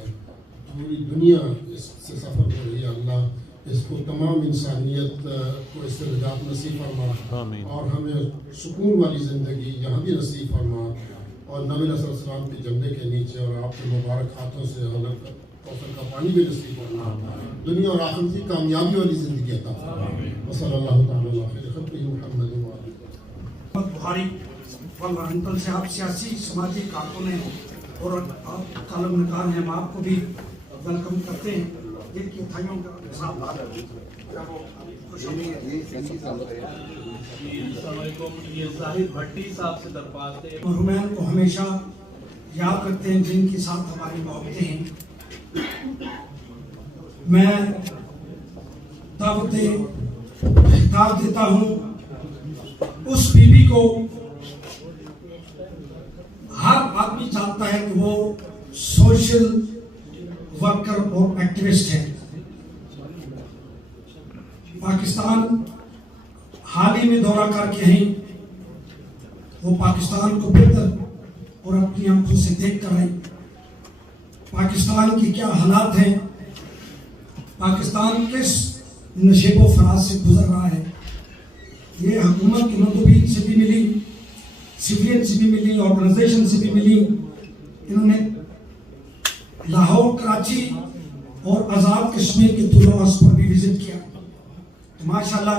پوری دنیا اس سے سفر ہو رہی ہے، اللہ اس کو تمام انسانیت کو اس سے نجات نصیب فرما اور ہمیں سکون والی زندگی یہاں بھی نصیب فرما. اور نبی علیہ السلام کے جھنڈے کے نیچے اور آپ کے مبارک ہاتھوں سے کوثر کا پانی بھی نصیب فرما. دنیا اور آخرت کی کامیابی والی زندگی عطا فرما. صلی اللہ تعالی علیہ وسلم. محمد بخاری والانٹل سے آپ سیاسی سماجی کارکنیں اور آپ کالم نگار ہیں، ہم آپ کو بھی ویلکم کرتے ہیں. دل کی اٹھائیوں کا ساتھ مرحومین کو ہمیشہ یاد رکھتے ہیں جن کے ساتھ ہماری محبتیں ہیں. میں دعوت خطاب دیتا ہوں اس بیوی کو. ہر آدمی چاہتا ہے کہ وہ سوشل ورکر اور ایکٹیوسٹ ہے. پاکستان حال ہی میں دورہ کر کے ہیں، وہ پاکستان کو بہتر اور اپنی آنکھوں سے دیکھ کر آئیں. پاکستان کی کیا حالات ہیں، پاکستان کس نشیب و فراز سے گزر رہا ہے. یہ حکومت کی مندوبین سے بھی ملی، سویلین سے بھی ملی، آرگنائزیشن سے بھی ملی. انہوں نے لاہور، کراچی اور آزاد کشمیر کے طول و عرض پر بھی وزٹ کیا. تو ماشاءاللہ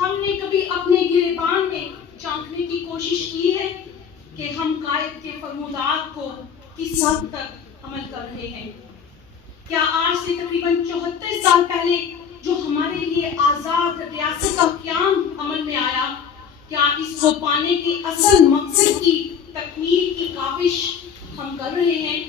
ہم نے کبھی اپنے گریبان میں جھانکنے کی کوشش کی ہے کہ ہم قائد کے فرمودات کو کس حد تک عمل کر رہے ہیں؟ کیا آج سے تقریباً 74 سال پہلے جو ہمارے لیے آزاد ریاست کا قیام عمل میں آیا، کیا اس کو پانے کے اصل مقصد کی تکمیل کی کاوش ہم کر رہے ہیں؟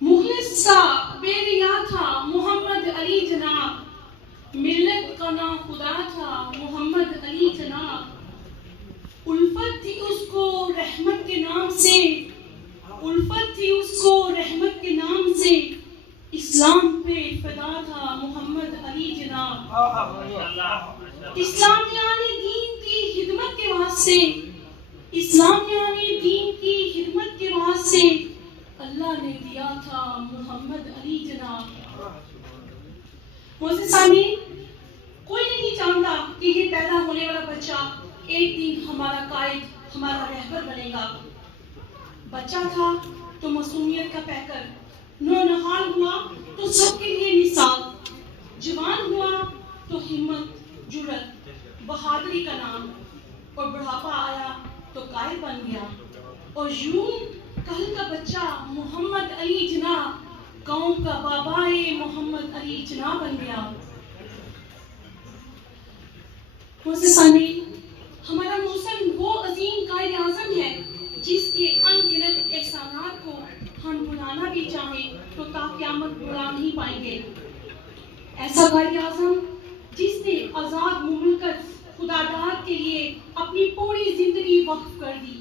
مخلص کا بے ریا تھا محمد علی جناب، ملت کا نام خدا تھا محمد علی جناب، الفت تھی اس کو رحمت کے نام سے، الفت تھی اس کو رحمت کے نام سے، اسلام پہ فدا تھا محمد علی جناب، اسلام یعنی دین کی خدمت کے واسطے، اسلام یعنی دین کی خدمت کے واسطے اللہ نے دیا تھا محمد علی جناب۔ معزز سامعین، کوئی نہیں جانتا کہ یہ پیدا ہونے والا بچہ ایک دن ہمارا قائد، ہمارا رہبر بنے گا۔ بچہ تھا تو معصومیت کا پیکر، نونہال ہوا تو سب کے لیے مثال، جوان ہوا تو ہمت، جرت، بہادری کا نام، اور بڑھاپا آیا تو قائد بن گیا، اور یوں کل کا بچہ محمد علی جناح قوم کا بابائے محمد علی جناح بن گیا۔ معزز سامعین، ہمارا محسن وہ عظیم قائد اعظم ہے جس کے ان گنت احسانات کو ہم بلانا بھی چاہیں تو تا قیامت بلا نہیں پائیں گے۔ ایسا قائد اعظم جس نے آزاد مملکت خداداد کے لیے اپنی پوری زندگی وقف کر دی،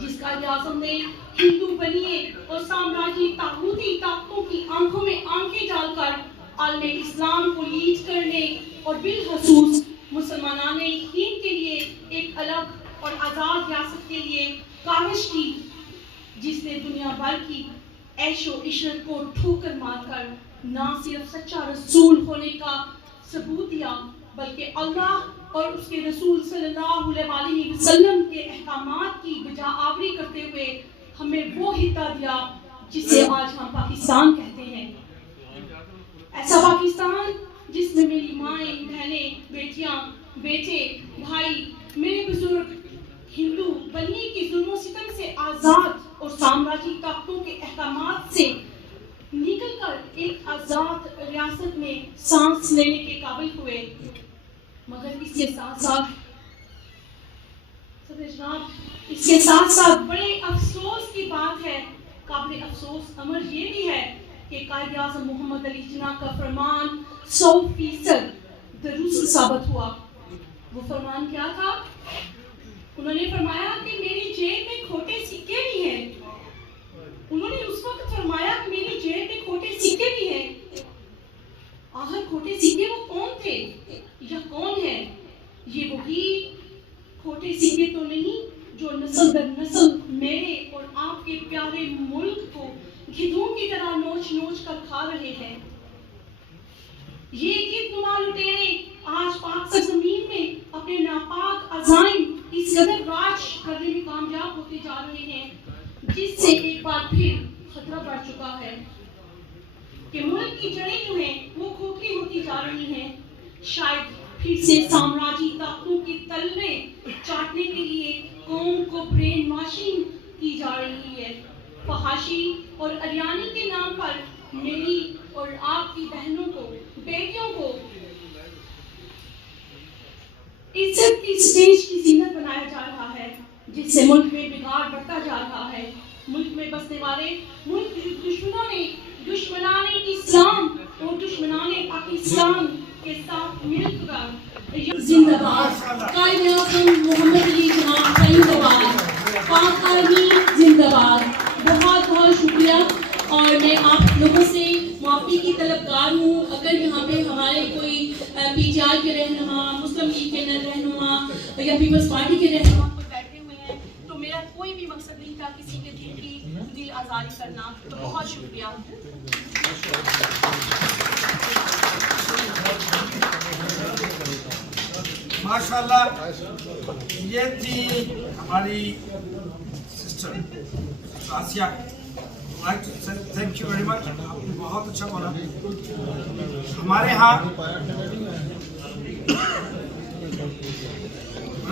جس قائد اعظم نے ہندو بنیے اور سامراجی طاغوتی طاقتوں کی آنکھوں میں آنکھیں ڈال کر عالم اسلام کو لیڈ کرنے اور بالخصوص مسلمانان ہند کے لیے ایک الگ اور آزاد ریاست کے لیے کاوش کی، جس نے دنیا بھر کی عیش و عشرت کو ٹھوکر مار کر نہ صرف سچا رسول ہونے کا ثبوت دیا بلکہ اللہ اور اس کے رسول صلی اللہ علیہ وسلم کے احکامات کی بجا آوری کرتے ہوئے ہمیں وہ خطہ دیا جسے آج ہم پاکستان کہتے ہیں۔ ایسا پاکستان جس میں میری مائیں، بہنیں، بیٹیاں، بیٹے، بھائی، میرے بزرگ ہندو بنی کی ظلم و ستم سے آزاد اور سامراجی طاقتوں کے احکامات سے نکل کر ایک آزاد ریاست میں سانس لینے کے قابل ہوئے۔ مگر اس کے ساتھ ساتھ بڑے افسوس کی بات ہے، قابل افسوس امر یہ بھی ہے کہ قائد اعظم محمد علی جناح کا فرمان 100% درست ثابت ہوا۔ وہ فرمان کیا تھا؟ انہوں نے فرمایا کہ میری جیب میں کھوٹے سکے بھی ہیں۔ انہوں نے اس وقت فرمایا کہ میری جیب میں کھوٹے سکے بھی ہیں۔ آخر کھوٹے سکے وہ کون تھے یا کون ہے؟ یہ وہی کھوٹے سکے تو نہیں جو نسل در نسل میرے اور آپ کے پیارے ملک کو گدھوں کی طرح نوچ نوچ کر کھا رہے ہیں۔ یہ گدھ نما لٹیرے آج پاک سرزمین میں اپنے ناپاک عزائم اس قدر راج کرنے میں کامیاب ہوتے جا رہے ہیں، جس سے ایک بار پھر خطرہ بڑھ چکا ہے کہ ملک کی جڑیں جو ہیں وہ کھوکھلی ہوتی جا رہی ہیں۔ شاید پھر سے سامراجی طاقتوں کی تلویں چاٹنے کے لیے قوم کو برین واشنگ کی جا رہی ہے۔ فحاشی اور اریانی کے نام پر میری اور آپ کی بہنوں کو، بیٹیوں کو عزت کی سٹیج کی زینت بنایا جا رہا ہے، جس سے ملک میں بگاڑ بڑھتا جا رہا ہے۔ ملک میں بسنے والے ملک دشمنوں نے، دشمنان اسلام اور دشمنان پاکستان کے ساتھ مل کر زندہ باد قائد اعظم محمد علی جناح زندہ باد، پاک آرمی زندہ باد۔ بہت بہت شکریہ، اور میں آپ لوگوں سے معافی کی طلبگار ہوں اگر یہاں پہ ہمارے کوئی پی ٹی آئی کے رہنما، مسلم لیگ کے رہنما یا پیپلز پارٹی کے رہنما کوئی بیٹھے ہوئے ہیں، تو میرا کوئی بھی مقصد نہیں تھا کسی کے دل کی دل آزاری کرنا۔ تو بہت شکریہ۔ ماشاءاللہ، یہ تھی ہماری sister Asiya. Thank you very much, آپ نے بہت اچھا بولا۔ ہمارے ہاں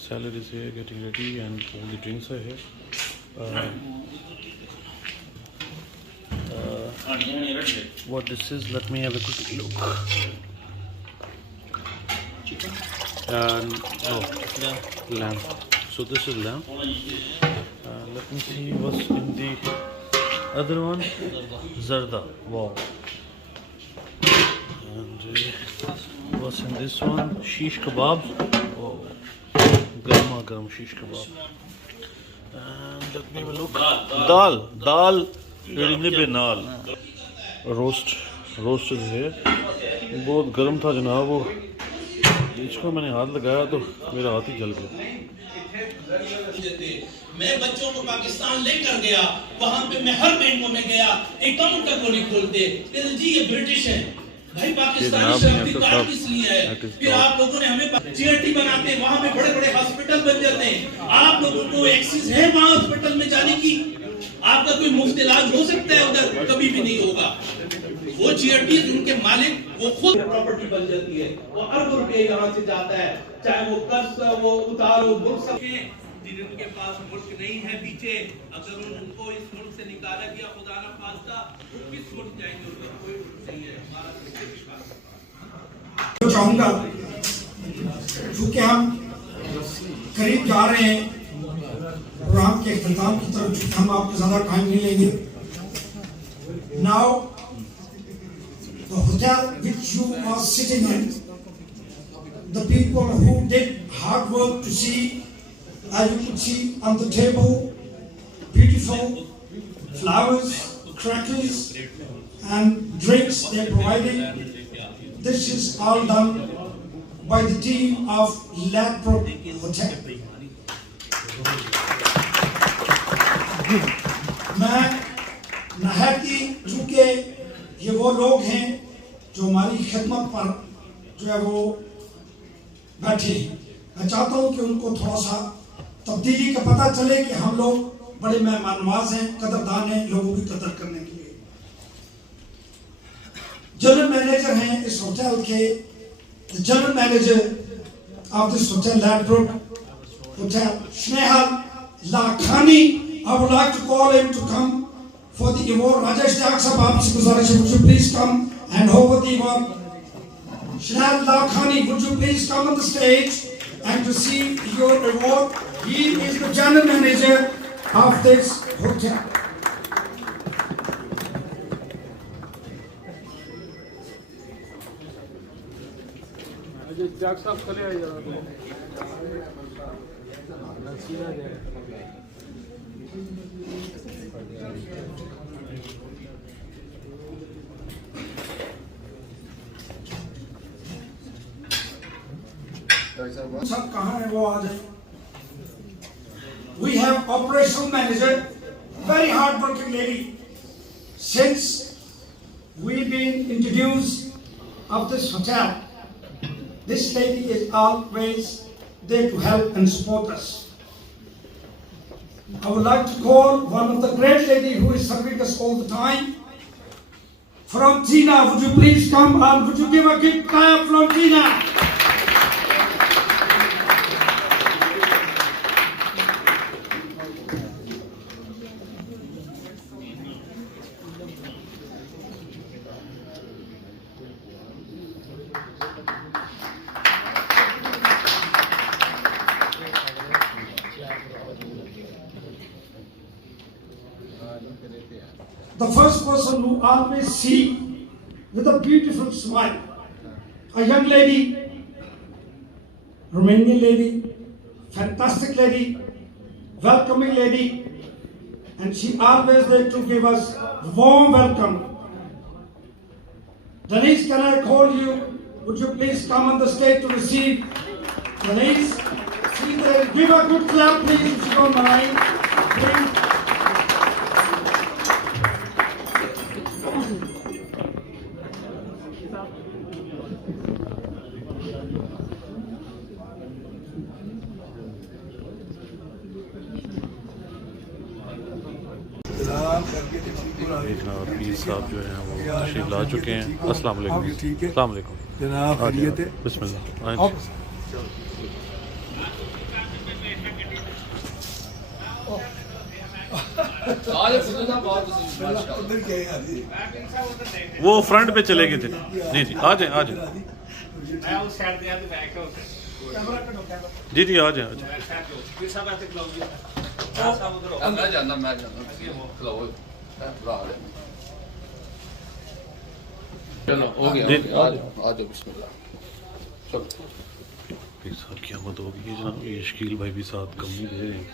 Salad is here, getting ready, and all the drinks are here. What this is? Let me have a quick look. Chicken? No, lamb. So this is lamb. Let me see what's in the other one. Zarda. Wow. And what's in this one? Shish kebabs. Oh. Garma garam shish kebab. And let me have a look. Dal nibbe naal. Roast is here. بہت گرم تھا جناب وہ، اس کو میں نے ہاتھ لگایا تو میرا ہاتھ ہی جل گیا۔ میں بچوں کو پاکستان لے کر گیا، وہاں پہ میں ہر مہینوں میں گیا، اکاؤنٹ تک وہ نہیں کھولتے، کہتے جی یہ برٹش ہے۔ بھائی پاکستانی شناختی کارڈ کس لیے ہے؟ پھر آپ لوگوں نے ہمیں GRT بناتے ہیں، وہاں پہ بڑے بڑے ہاسپٹل بن جاتے ہیں۔ آپ لوگوں کو ایکسس ہے وہاں ہاسپٹل میں جانے کی؟ آپ کا کوئی مفت علاج ہو سکتا ہے ادھر؟ کبھی بھی نہیں ہوگا۔ وہ GRT ان کے مالک وہ خود پراپرٹی بن جاتی ہے، وہ ارب روپے یہاں سے جاتا ہے، چاہے وہ قرض وہ اتارو ملک سکیں جن کے پاس ملک نہیں ہے پیچھے، اگر ان کو اس ملک سے نکالا گیا خدا نہ خواستہ وہ کس ملک جائیں گے؟ ادھر کوئی ملک نہیں ہے ہمارا۔ چاہوں گا چونکہ ہم قریب جا رہے ہیں پروگرام کے اختتام کی طرف، چونکہ ہم آپ کو زیادہ ٹائم نہیں لیں گے۔ Now the hotel which you are sitting in, the people who did hard work to see, as you can see on the table, beautiful flowers, crackers and drinks they provided. This is all done by the team of Ladbroke Hotel. میں نہایتی چونکہ یہ وہ لوگ ہیں جو ہماری خدمت پر جو ہے وہ بیٹھے ہیں، میں چاہتا ہوں کہ ان کو تھوڑا سا تبدیلی کا پتہ چلے کہ ہم لوگ بڑے مہمان نواز ہیں، قدردان ہیں لوگوں کی قدر کرنے کے لیے۔ جنرل مینیجر ہیں اس ہوٹل کے، general manager of this hotel Ladbroke Hotel, Snehal Lakhani. I would like to call him to come for the award. Rajesh Tyag sahab, aap se guzarish hai, would you please come and hold over the award? Snehal Lakhani, would you please come on the stage and receive your award? He is the general manager of this hotel. سب کہاں ہیں وہ آ جائیں۔ We have operational manager, very hard working lady. Since we've been introduced of this hotel, this lady is always there to help and support us. I would like to call one of the great lady who is serving us all the time, from Tina. Would you please come and would you give a big clap from Tina? The first person who always see with a beautiful smile, a young lady, Romanian lady, fantastic lady, welcoming lady, and she always there to give us warm welcome. Denise, can I call you? Would you please come on the stage to receive Denise? She's there. Give a good clap, please, if you don't mind. Please. صاحب جو ہیں وہ تشریف لا چکے ہیں. السلام علیکم. السلام علیکم جناب خیریت ہے. بسم اللہ. وہ فرنٹ پہ چلے گئے تھے. جی جی آ جائیں آ جائیں. جی جی آ جائیں آ جائیں. صاحب کی آمد ہو گئی ہے جناب. یہ شکیل بھائی بھی ساتھ کم نہیں دے رہے ہیں.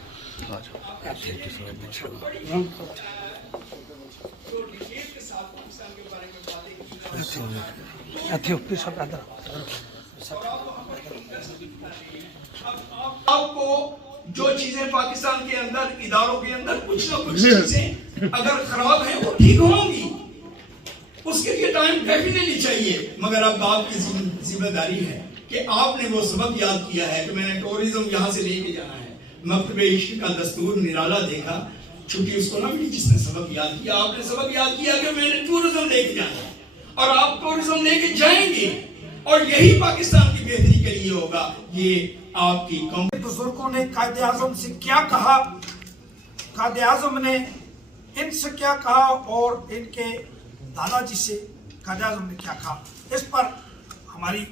آپ کو جو چیزیں پاکستان کے اندر اداروں کے اندر کچھ نہ کچھ چیزیں اگر خراب ہیں وہ ٹھیک ہوں گی, اس کے لیے ٹائم ڈیفینیٹلی چاہیے. مگر اب آپ کی ذمہ داری ہے کہ آپ نے وہ سبق یاد کیا ہے کہ میں نے ٹورزم یہاں سے لے کے جانا ہے. مکتب عشق کا دستور نرالا دیکھا, چھٹی اس کو نہ ملی جس نے سبق یاد کیا. آپ نے سبق یاد کیا کہ میں نے ٹورزم لے کے جانا ہے, اور آپ ٹورزم لے کے جائیں گے, اور یہی پاکستان کی بہتری کے لیے ہوگا. یہ آپ کی بزرگوں نے قائد اعظم سے کیا کہا, قائد اعظم نے ان سے کیا کہا, اور ان کے دادا جی سے قائد اعظم نے کیا کہا, اس پر ہماری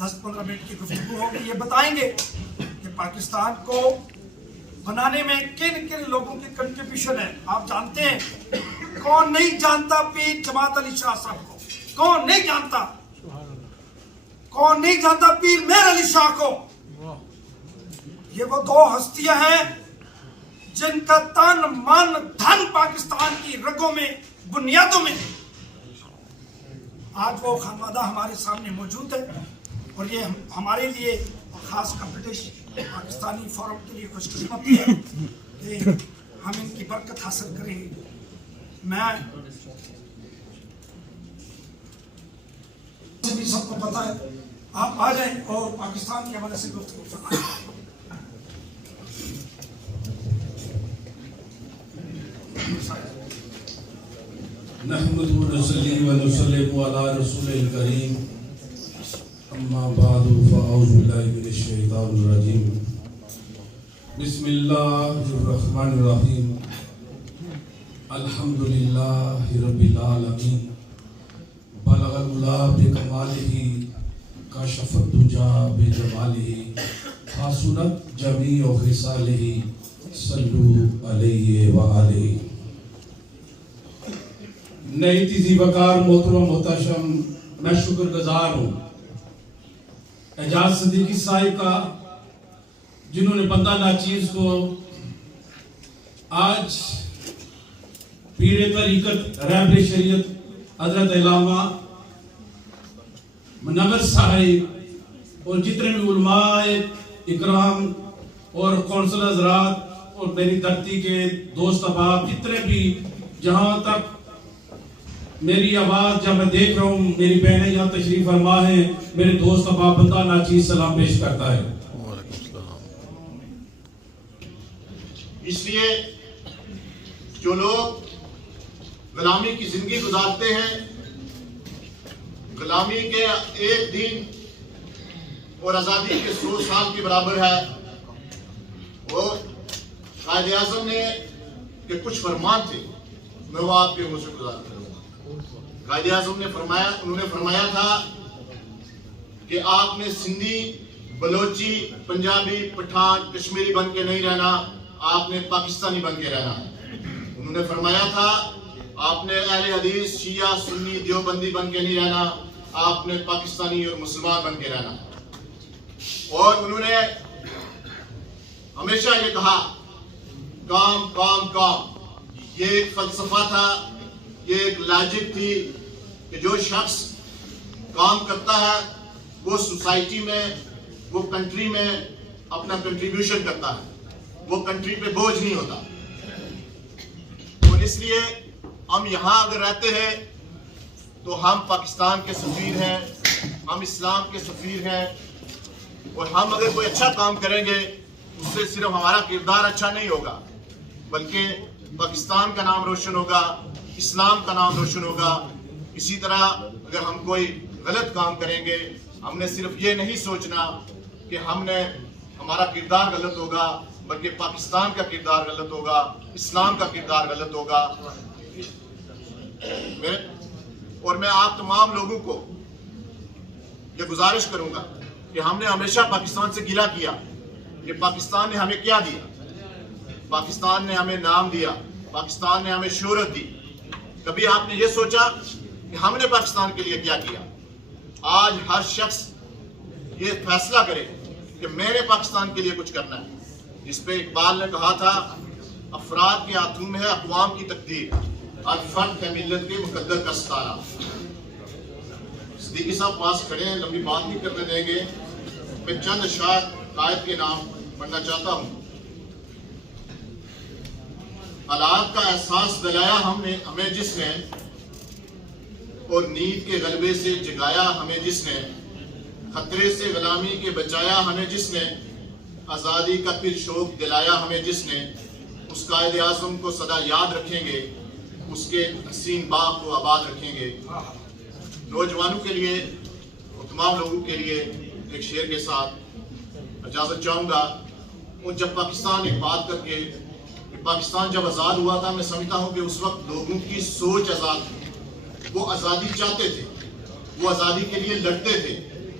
10-15 منٹ کی گفتگو ہوگی. یہ بتائیں گے کہ پاکستان کو بنانے میں کن کن لوگوں کی کنٹریبیوشن ہے. آپ جانتے ہیں, کون نہیں جانتا پیر جماعت علی شاہ صاحب کو, کون نہیں جانتا, کون نہیں جانتا پیر مہر علی شاہ کو. یہ وہ دو ہستیاں ہیں جن کا تن من دھن پاکستان کی رگوں میں بنیادوں میں. آج وہ خانوادہ ہمارے سامنے موجود ہے, اور یہ ہمارے لیے خاص کمپٹیشن پاکستانی فورم کے لیے خوش قسمتی ہے کہ ہم ان کی برکت حاصل کریں. میں بھی سب کو پتا ہے, آپ آ جائیں اور پاکستان کے حوالے سے گفتگو فرمائیں. نحمد ونصلي ونسلم على رسول الكريم اما بعد فاعوذ بالله من الشيطان الرجيم بسم الله الرحمن الرحيم الحمد لله رب العالمين بلغ العلا بكماله كشف الدجى بجماله حسنت جميع خصاله صلوا عليه وآله. نئی تیزی وقار محترم محتشم, میں شکر گزار ہوں اعجاز صدیقی صاحب کا, جنہوں نے بندہ ناچیز کو آج پیر طریقت رہبر شریعت حضرت علامہ منور صاحب اور جتنے بھی علماء اکرام اور کونسل حضرات اور میری دھرتی کے دوست احباب جتنے بھی, جہاں تک میری آواز جب میں دیکھ رہا ہوں, میری بہنیں یہاں تشریف فرما ہیں, میرے دوست احباب بندہ ناچیز سلام پیش کرتا ہے. اس لیے جو لوگ غلامی کی زندگی گزارتے ہیں, غلامی کے ایک دن اور آزادی کے 100 سال کے برابر ہے, وہ قائد اعظم نے کہ کچھ فرمان تھے, میں وہ آپ کے منہ سے گزار کروں گا. قائد اعظم نے فرمایا, انہوں نے فرمایا تھا کہ آپ نے سندھی, بلوچی, پنجابی, پٹھان, کشمیری بن کے نہیں رہنا, آپ نے پاکستانی بن کے رہنا ہے. انہوں نے فرمایا تھا آپ نے اہل حدیث, شیعہ, سنی, دیوبندی بن کے نہیں رہنا, آپ نے پاکستانی اور مسلمان بن کے رہنا ہے. اور انہوں نے ہمیشہ یہ کہا کام کام کام. یہ ایک فلسفہ تھا, یہ ایک لاجک تھی کہ جو شخص کام کرتا ہے وہ سوسائٹی میں, وہ کنٹری میں اپنا کنٹریبیوشن کرتا ہے, وہ کنٹری پہ بوجھ نہیں ہوتا. اور اس لیے ہم یہاں اگر رہتے ہیں تو ہم پاکستان کے سفیر ہیں, ہم اسلام کے سفیر ہیں, اور ہم اگر کوئی اچھا کام کریں گے اس سے صرف ہمارا کردار اچھا نہیں ہوگا بلکہ پاکستان کا نام روشن ہوگا, اسلام کا نام روشن ہوگا. اسی طرح اگر ہم کوئی غلط کام کریں گے، ہم نے صرف یہ نہیں سوچنا کہ ہمارا کردار غلط ہوگا، بلکہ پاکستان کا کردار غلط ہوگا، اسلام کا کردار غلط ہوگا. اور میں آپ تمام لوگوں کو یہ گزارش کروں گا کہ ہم نے ہمیشہ پاکستان سے گلہ کیا کہ پاکستان نے ہمیں کیا دیا. پاکستان نے ہمیں نام دیا، پاکستان نے ہمیں شہرت دی. کبھی آپ نے یہ سوچا کہ ہم نے پاکستان کے لیے کیا کیا؟ آج ہر شخص یہ فیصلہ کرے کہ میں نے پاکستان کے لیے کچھ کرنا ہے. جس پہ اقبال نے کہا تھا، افراد کے ہاتھوں میں ہے اقوام کی تقدیر، ہر فرد ہے ملت کے مقدر کا ستارہ. صدیقی صاحب پاس کھڑے ہیں، لمبی بات نہیں کرنے دیں گے. میں چند اشعار قائد کے نام پڑھنا چاہتا ہوں. حالات کا احساس دلایا ہمیں جس نے، اور نیند کے غلبے سے جگایا ہمیں جس نے، خطرے سے غلامی کے بچایا ہمیں جس نے، آزادی کا پھر شوق دلایا ہمیں جس نے، اس قائد اعظم کو سدا یاد رکھیں گے، اس کے حسین باغ کو آباد رکھیں گے. نوجوانوں کے لیے اور تمام لوگوں کے لیے ایک شعر کے ساتھ اجازت چاہوں گا. اور جب پاکستان ایک بات کر کے، پاکستان جب آزاد ہوا تھا، میں سمجھتا ہوں کہ اس وقت لوگوں کی سوچ آزاد تھی. وہ آزادی چاہتے تھے، وہ آزادی کے لیے لڑتے تھے،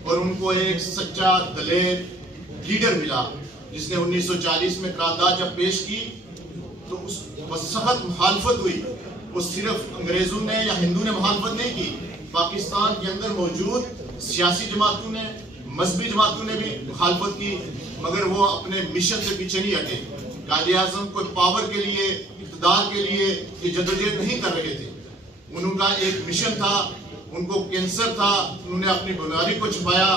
اور ان کو ایک سچا دلیر لیڈر ملا جس نے 1940 میں قرارداد جب پیش کی تو اس سخت مخالفت ہوئی. وہ صرف انگریزوں نے یا ہندو نے مخالفت نہیں کی، پاکستان کے اندر موجود سیاسی جماعتوں نے، مذہبی جماعتوں نے بھی مخالفت کی، مگر وہ اپنے مشن سے پیچھے نہیں ہٹے. قائد اعظم کوئی پاور کے لیے، اقتدار کے لیے یہ جدوجہد نہیں کر رہے تھے. ان کا ایک مشن تھا، ان کو کینسر تھا. انہوں نے اپنی بیماری کو چھپایا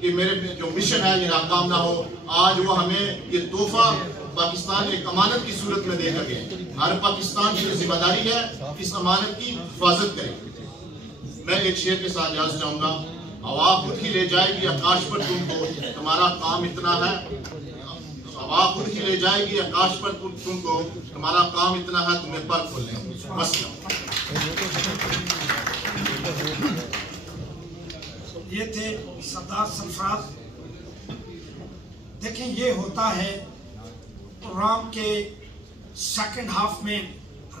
کہ میرے جو مشن ہے یہ ناکام نہ ہو. آج وہ ہمیں یہ تحفہ پاکستان ایک امانت کی صورت میں دے کر گئے. ہر پاکستان کی ذمہ داری ہے اس امانت کی حفاظت کرے. میں ایک شعر کے ساتھ اجازت چاہوں گا. ہوا خود ہی لے جائے گی آکاش پر تم کو، تمہارا کام اتنا ہے. ہوا خود ہی لے جائے گی آکاش پر تم کو، تمہارا کام اتنا ہے، تمہیں پر کھولنے. بس یہ تھے سردار سرفراز. دیکھیں، یہ ہوتا ہے پروگرام کے سیکنڈ ہاف میں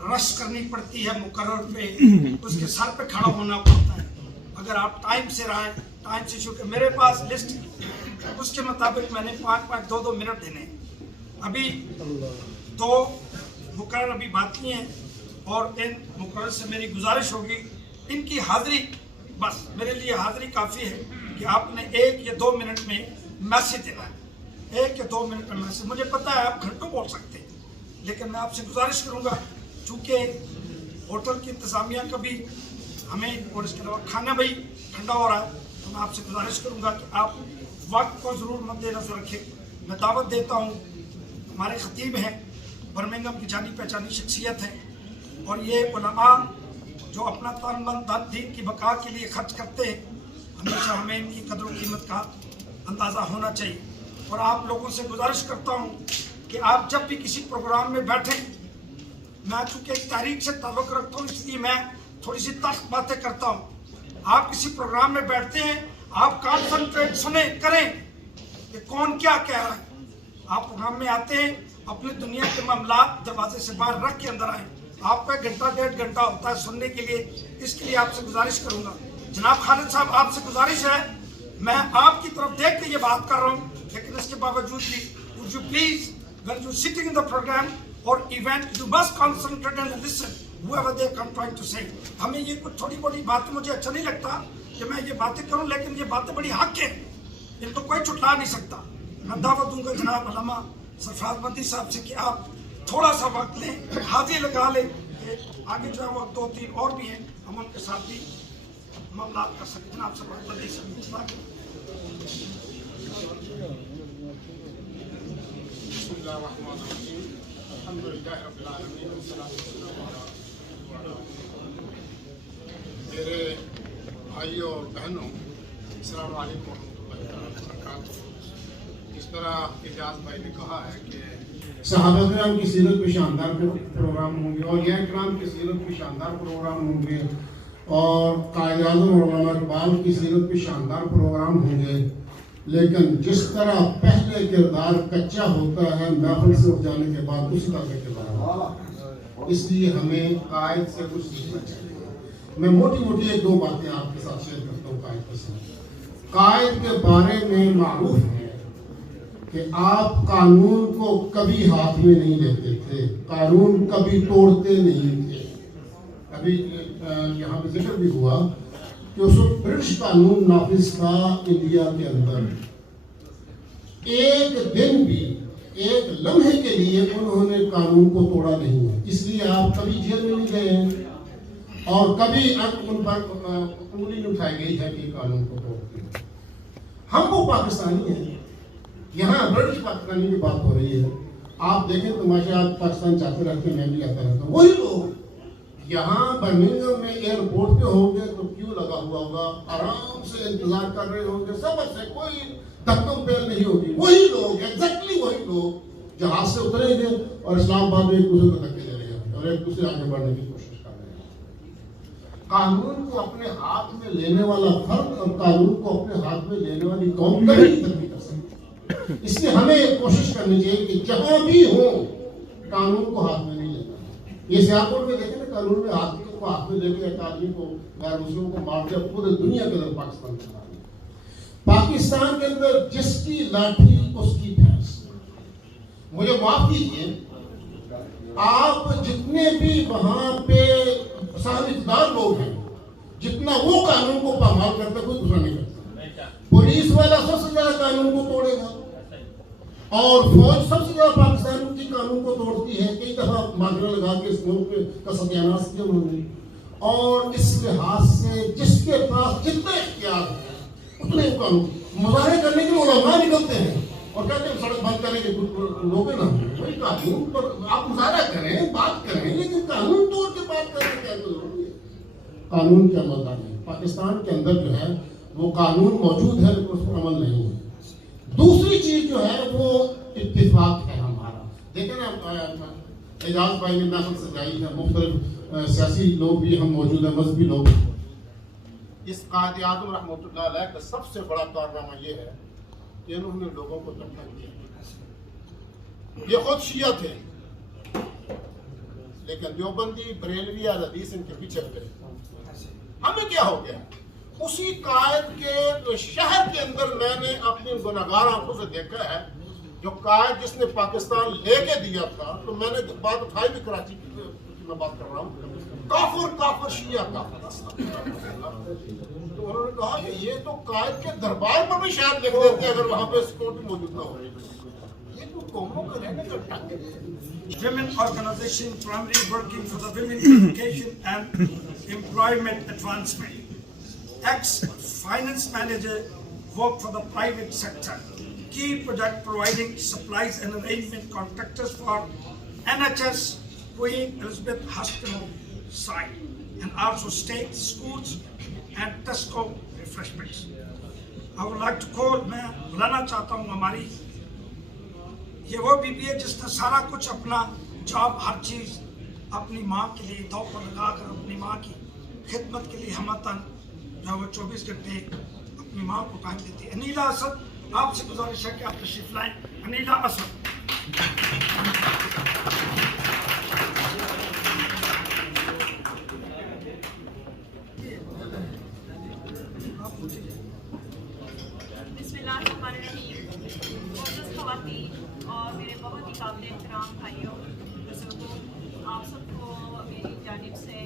رش کرنی پڑتی ہے مقرر پہ، اس کے سر پہ کھڑا ہونا پڑتا ہے. اگر آپ ٹائم سے رہیں، ٹائم سے شروع کریں. میرے پاس لسٹ اس کے مطابق میں نے 5-2 منٹ دینے. ابھی 2 مقرر ابھی باقی ہیں، اور ان مقرر سے میری گزارش ہوگی ان کی حاضری، بس میرے لیے حاضری کافی ہے کہ آپ نے 1 یا 2 منٹ میں میسیج دینا ہے. 1 یا 2 منٹ میں میسیج. مجھے پتا ہے آپ گھنٹوں بول سکتے ہیں، لیکن میں آپ سے گزارش کروں گا، چونکہ ہوٹل کی انتظامیہ کا بھی ہمیں، اور اس کے علاوہ کھانا بھی ٹھنڈا ہو رہا ہے، تو میں آپ سے گزارش کروں گا کہ آپ وقت کو ضرور مد نظر رکھیں. میں دعوت دیتا ہوں، ہمارے خطیب ہیں، برمنگھم کی جانی پہچانی شخصیت ہیں، اور یہ علماء جو اپنا تن من دھن دین کی بقا کے لیے خرچ کرتے ہیں، ہمیشہ ہمیں ان کی قدر و قیمت کا اندازہ ہونا چاہیے. اور آپ لوگوں سے گزارش کرتا ہوں کہ آپ جب بھی کسی پروگرام میں بیٹھیں، میں چونکہ ایک تحریک سے تعلق رکھتا ہوں اس لیے میں تھوڑی سی تلخ باتیں کرتا ہوں. آپ کسی پروگرام میں بیٹھتے ہیں، آپ کانسنٹریٹ سنیں کریں کہ کون کیا کہہ رہا ہے. آپ پروگرام میں آتے ہیں، اپنی دنیا کے معاملات دروازے سے باہر رکھ کے اندر آئیں. آپ کا 1-1.5 گھنٹہ ہوتا ہے سننے کے لیے. اس کے لیے آپ سے گزارش کروں گا. جناب خالد صاحب، آپ سے گزارش ہے، میں آپ کی طرف دیکھ کے یہ بات کر رہا ہوں، لیکن اس کے باوجود بھی would you please when you sitting in the program or event you must concentrate and listen whoever they come trying to say. ہمیں یہ کچھ تھوڑی بڑی باتیں، مجھے اچھا نہیں لگتا کہ میں یہ باتیں کروں، لیکن یہ باتیں بڑی حق ہیں، ان کو کوئی چھٹلا نہیں سکتا. میں دعوت دوں گا جناب علامہ سرفراز مدنی صاحب سے کہ آپ تھوڑا سا وقت لیں، حاضری لگا لیں. آگے جو ہے وہ 2-3 اور بھی ہیں، ہم ان کے ساتھ بھی معاملات کر سکتے ہیں. جناب سرفراز مدنی صاحب. بسم اللہ الرحمن الرحیم. الحمدللہ رب العالمین والصلاۃ والسلام علی. میرے بھائیوں اور بہنوں، السلام علیکم ورحمۃ اللہ وبرکاتہ. اس طرح اعجاز بھائی نے کہا ہے کہ صحابہ کرام کی سیرت پہ شاندار پروگرام ہوں گے، اولیاء کرام کی سیرت پہ شاندار پروگرام ہوں گے، اور قائد اعظم اور علماء اقبال کی سیرت پہ شاندار پروگرام ہوں گے. لیکن جس طرح پہلے کردار کچا ہوتا ہے محفل سے اٹھ جانے کے بعد اسی طرح کا کردار ہوتا ہے. اس لیے ہمیں قائد سے کچھ سیکھنا چاہیے. میں موٹی موٹی ایک دو باتیں آپ کے ساتھ شیئر کرتا ہوں قائد کے ساتھ. قائد کے بارے میں معروف ہے کہ آپ قانون کو کبھی ہاتھ میں نہیں لیتے تھے، قانون کبھی توڑتے نہیں تھے. ابھی یہاں پہ ذکر بھی ہوا کہ اس وقت برٹش قانون نافذ تھا انڈیا کے اندر. ایک دن بھی ایک لمحے کے لیے انہوں نے قانون کو توڑا نہیں ہے. اس لیے آپ کبھی جیل میں نہیں گئے ہیں اور کبھی ان پر انگلی نہیں اٹھائی گئی ہے کہ قانون کو توڑتے ہیں. ہم وہ پاکستانی ہیں. یہاں برٹش پاکستانی کی بات ہو رہی ہے. آپ دیکھیں تماشا، آپ پاکستان جاتے رہتے ہیں، میں بھی آتا رہتا ہوں. وہی لوگ یہاں برمنگھم میں ایئرپورٹ پہ ہوں گے تو کیوں لگا ہوا ہوگا، آرام سے انتظار کر رہے ہوں گے، صبر سے کوئی دھکم پھیل نہیں ہوگی. وہی لوگ، ایگزیکٹلی وہی لوگ جہاز سے اتریں گے اور اسلام آباد میں ایک دوسرے کو دھکے دے رہے ہیں اور ایک دوسرے آگے بڑھنے کی کوشش کر رہے ہیں. قانون کو اپنے ہاتھ میں لینے والا فرد اور قانون کو اپنے ہاتھ میں لینے والی قوم کبھی نہیں کر سکتی. اس لیے ہمیں کوشش کرنی چاہیے کہ جہاں بھی ہوں قانون کو ہاتھ میں نہیں لینا. یہ سیاپور میں دیکھیں نا، قانون میں ہاتھ میں لے کے ایک آدمی کو، غیر مسلموں کو مار دیا، پورے دنیا کے اندر پاکستان میں مار دیا. پاکستان کے اندر جس کی لاٹھی اس کی بھینس. مجھے معاف کیجیے، آپ جتنے بھی وہاں پہ صاحب اقتدار لوگ ہیں، جتنا وہ قانون کو پامال کرتا ہے کوئی دوسرا نہیں کرتا. پولیس والا سب سے زیادہ قانون کو توڑے گا اور فوج سب سے زیادہ پاکستان کی قانون کو توڑتی ہے. کئی دفعہ ماجرا لگا کے اس ملک کا ستیاناش کیا انہوں نے. اور اس لحاظ سے جس کے پاس جتنے اختیار ہیں اتنے قانون. مظاہرے کرنے کے لیے علماء نکلتے ہیں اور کہتے ہیں سڑک بند کریں گے، لوگ نہ وہی قانون پر آپ مظاہرہ کریں، بات کریں، لیکن قانون توڑ کے بات کریں کیا ضروری ہے؟ قانون کے عمل نہیں. پاکستان کے اندر جو ہے وہ قانون موجود ہے لیکن اس پر عمل نہیں ہے. دوسری چیز جو ہے وہ اتفاق ہے ہمارا. دیکھیں نا، اعجاز بھائی نے محفل سجائی ہے، مختلف سیاسی لوگ بھی ہم موجود ہیں، مذہبی لوگ. اس قائد اعظم رحمۃ اللہ علیہ کا سب سے بڑا کارنامہ یہ ہے کہ انہوں نے لوگوں کو اکٹھا کیا. یہ خود شیعہ تھے لیکن دیوبندی، بریلوی اور حدیث ان کے پیچھے پڑے. ہمیں کیا ہو گیا؟ اسی قائد کے شہر کے اندر میں نے اپنی گناہگار آنکھوں سے دیکھا ہے، جو قائد جس نے پاکستان لے کے دیا تھا. تو میں نے بات اٹھائی بھی کراچی کی میں بات کر رہا ہوں، کافر شیعہ کافر. تو انہوں نے کہا کہ یہ تو قائد کے دربار پر بھی شاید لکھ دیتے اگر وہاں پہ سیکورٹی موجود نہ ہو. یہ تو قوموں کا رہنے کا ڈھنگ ہے. Women organization primarily working for the women education and employment advancement. Ex-finance manager, work for the private sector. Key project providing supplies and arrangement contractors for NHS Queen Elizabeth Hospital site and also state schools and Tesco refreshments. I would like to call, میں بلانا چاہتا ہوں ہماری یہ وہ be be ہے جس نے سارا کچھ اپنا جاب، ہر چیز اپنی ماں کے لیے دو پر لگا کر اپنی ماں کی خدمت کے لیے ہمتاً جو وہ 24 گھنٹے اپنی ماں کو ٹائم دیتی ہے. انیلا اسد، آپ سے گزارش ہے کہ آپ تشریف لائیں. انیلا اسد. بسم اللہ الرحمن الرحیم. معزز خواتین اور میرے بہت ہی قابل احترام بھائیوں بزرگوں، آپ سب کو میری جانب سے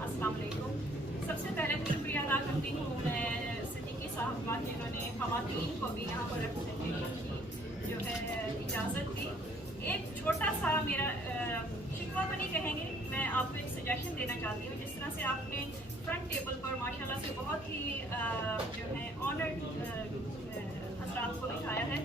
السلام علیکم. سب سے پہلے شکریہ ادا کرتی ہوں میں صدیقی صاحب کا، جنہوں نے خواتین کو بھی یہاں پر ریپرزینٹیشن کی جو ہے اجازت دی. ایک چھوٹا سا میرا شکوہ تو نہیں کہیں گے، میں آپ کو ایک سجیشن دینا چاہتی ہوں. جس طرح سے آپ نے فرنٹ ٹیبل پر ماشاءاللہ سے بہت ہی جو ہے آنرڈ حضرات کو بٹھایا ہے،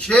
6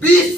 20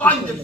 5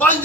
5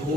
2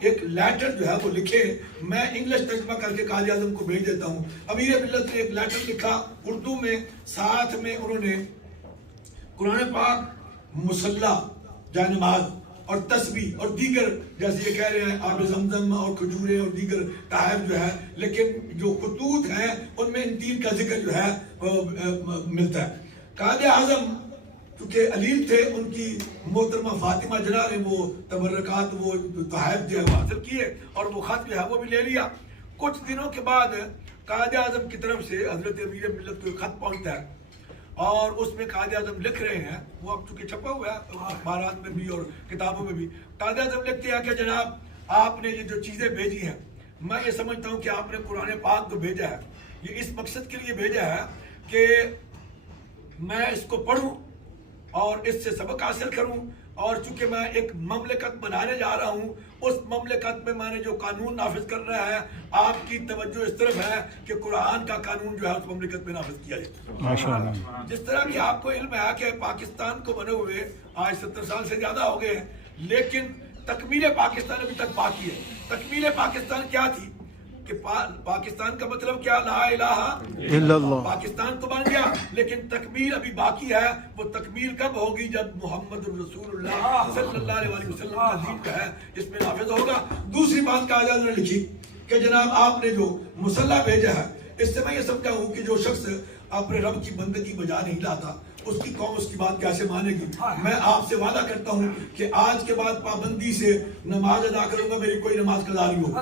ایک لیٹر جو ہے وہ لکھے. میں انگلش ترجمہ کر کے قائد اعظم کو بھیج دیتا ہوں. امیر ملت نے ایک لیٹر لکھا اردو میں, ساتھ میں انہوں نے قرآن پاک, مصلی, جانماز اور تسبیح اور دیگر, جیسے یہ کہہ رہے ہیں آب زمزم اور کھجورے اور دیگر تحائف جو ہے, لیکن جو خطوط ہیں ان میں ان تین کا ذکر جو ہے ملتا ہے. قائد اعظم کیونکہ علیل تھے, ان کی محترمہ فاطمہ جناح نے وہ تبرکات, وہ تحائف جو ہے وہ حاصل کیے اور وہ خط جو ہے وہ بھی لے لیا. کچھ دنوں کے بعد قائد اعظم کی طرف سے حضرت امیر ملت کو خط پہنچتا ہے اور اس میں قائد اعظم لکھ رہے ہیں, وہ اب چونکہ چھپا ہوا ہے اخبارات میں بھی اور کتابوں میں بھی. قائد اعظم لکھتے ہیں کہ جناب آپ نے یہ جو چیزیں بھیجی ہیں, میں یہ سمجھتا ہوں کہ آپ نے قرآن پاک کو بھیجا ہے, یہ اس مقصد کے لیے بھیجا ہے کہ میں اس کو پڑھوں اور اس سے سبق حاصل کروں, اور چونکہ میں ایک مملکت بنانے جا رہا ہوں, اس مملکت میں میں نے جو قانون نافذ کرنا ہے, آپ کی توجہ اس طرف ہے کہ قرآن کا قانون جو ہے اس مملکت میں نافذ کیا جائے. جس طرح کہ آپ کو علم ہے کہ پاکستان کو بنے ہوئے آج 70 سال سے زیادہ ہو گئے ہیں, لیکن تکمیل پاکستان ابھی تک باقی ہے. تکمیل پاکستان کیا تھی کہ پاکستان کا مطلب کیا, لا الہ الا اللہ. پاکستان تو بن گیا لیکن تکمیل ابھی باقی ہے. وہ تکمیل کب ہوگی؟ جب محمد رسول اللہ صلی اللہ علیہ وسلم کا دین کا ہے اس میں نافذ ہوگا. دوسری بات قائد اعظم نے لکھی کہ جناب آپ نے جو مصلی بھیجا ہے, اس سے میں یہ سمجھتا ہوں کہ جو شخص اپنے رب کی بندگی بجا نہیں لاتا, اس کی قوم اس کی بات کیسے مانے گی. میں آپ سے وعدہ کرتا ہوں کہ آج کے بعد پابندی سے نماز ادا کروں گا, میری کوئی نماز قضا نہیں ہوگی,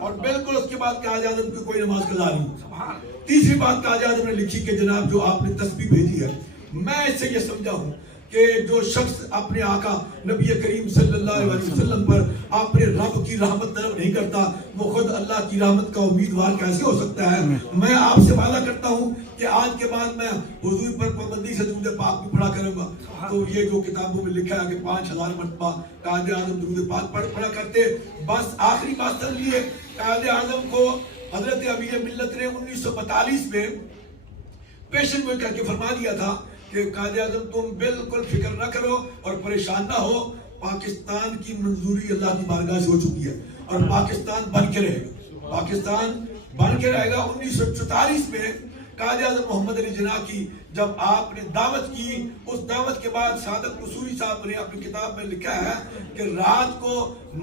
اور بالکل اس کے بعد قائد اعظم کی کوئی نماز قضا نہیں ہوگی. تیسری بات قائد اعظم نے لکھی کہ جناب جو آپ نے تسبیح بھیجی ہے, میں اس سے یہ سمجھا ہوں کہ جو شخص اپنے آقا نبی کریم صلی اللہ علیہ وسلم پر اپنے رب کی رحمت طلب نہیں کرتا, وہ خود اللہ کی رحمت کا امیدوار کیسے ہو سکتا ہے. میں آپ سے وعدہ کرتا ہوں کہ آج کے بعد میں حضور پر پابندی سے درود پاک بھی پڑھا کروں گا. تو یہ جو کتابوں میں لکھا ہے کہ 5000 مرتبہ قائد اعظم درود پاک پڑھا کرتے. بس آخری بات سن لیے, قائد اعظم کو حضرت امیر ملت نے 1942 میں پیشن گوئی کر کے فرما دیا تھا کہ قائد اعظم تم بالکل فکر نہ کرو اور پریشان نہ ہو, پاکستان کی منظوری اللہ کی بارگاہ سے ہو چکی ہے اور پاکستان بن کے رہے گا, پاکستان بن کے رہے گا. 1944 میں قائد اعظم محمد علی جناح کی جب آپ نے دعوت کی, اس دعوت کے بعد صادق قصوری صاحب نے اپنی کتاب میں لکھا ہے کہ رات کو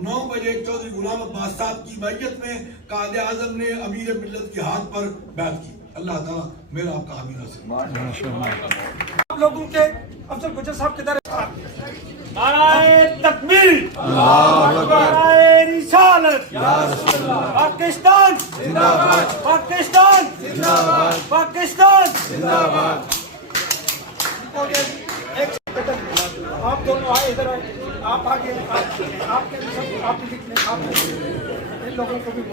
9 بجے چودھری غلام عباس صاحب کی میت میں قائد اعظم نے امیر ملت کے ہاتھ پر بیعت کی. اللہ تعالیٰ میرا آپ کا حامی ناصر. آپ لوگوں کے افضل گجر صاحب کے درجات, نعرہ تکبیر, نعرہ رسالت, پاکستان زندہ باد, پاکستان زندہ باد, پاکستان زندہ باد. آپ دونوں آئے, ادھر آئے, آپ آگے, آپ کے آپ لکھنے, آپ ان لوگوں کو بھی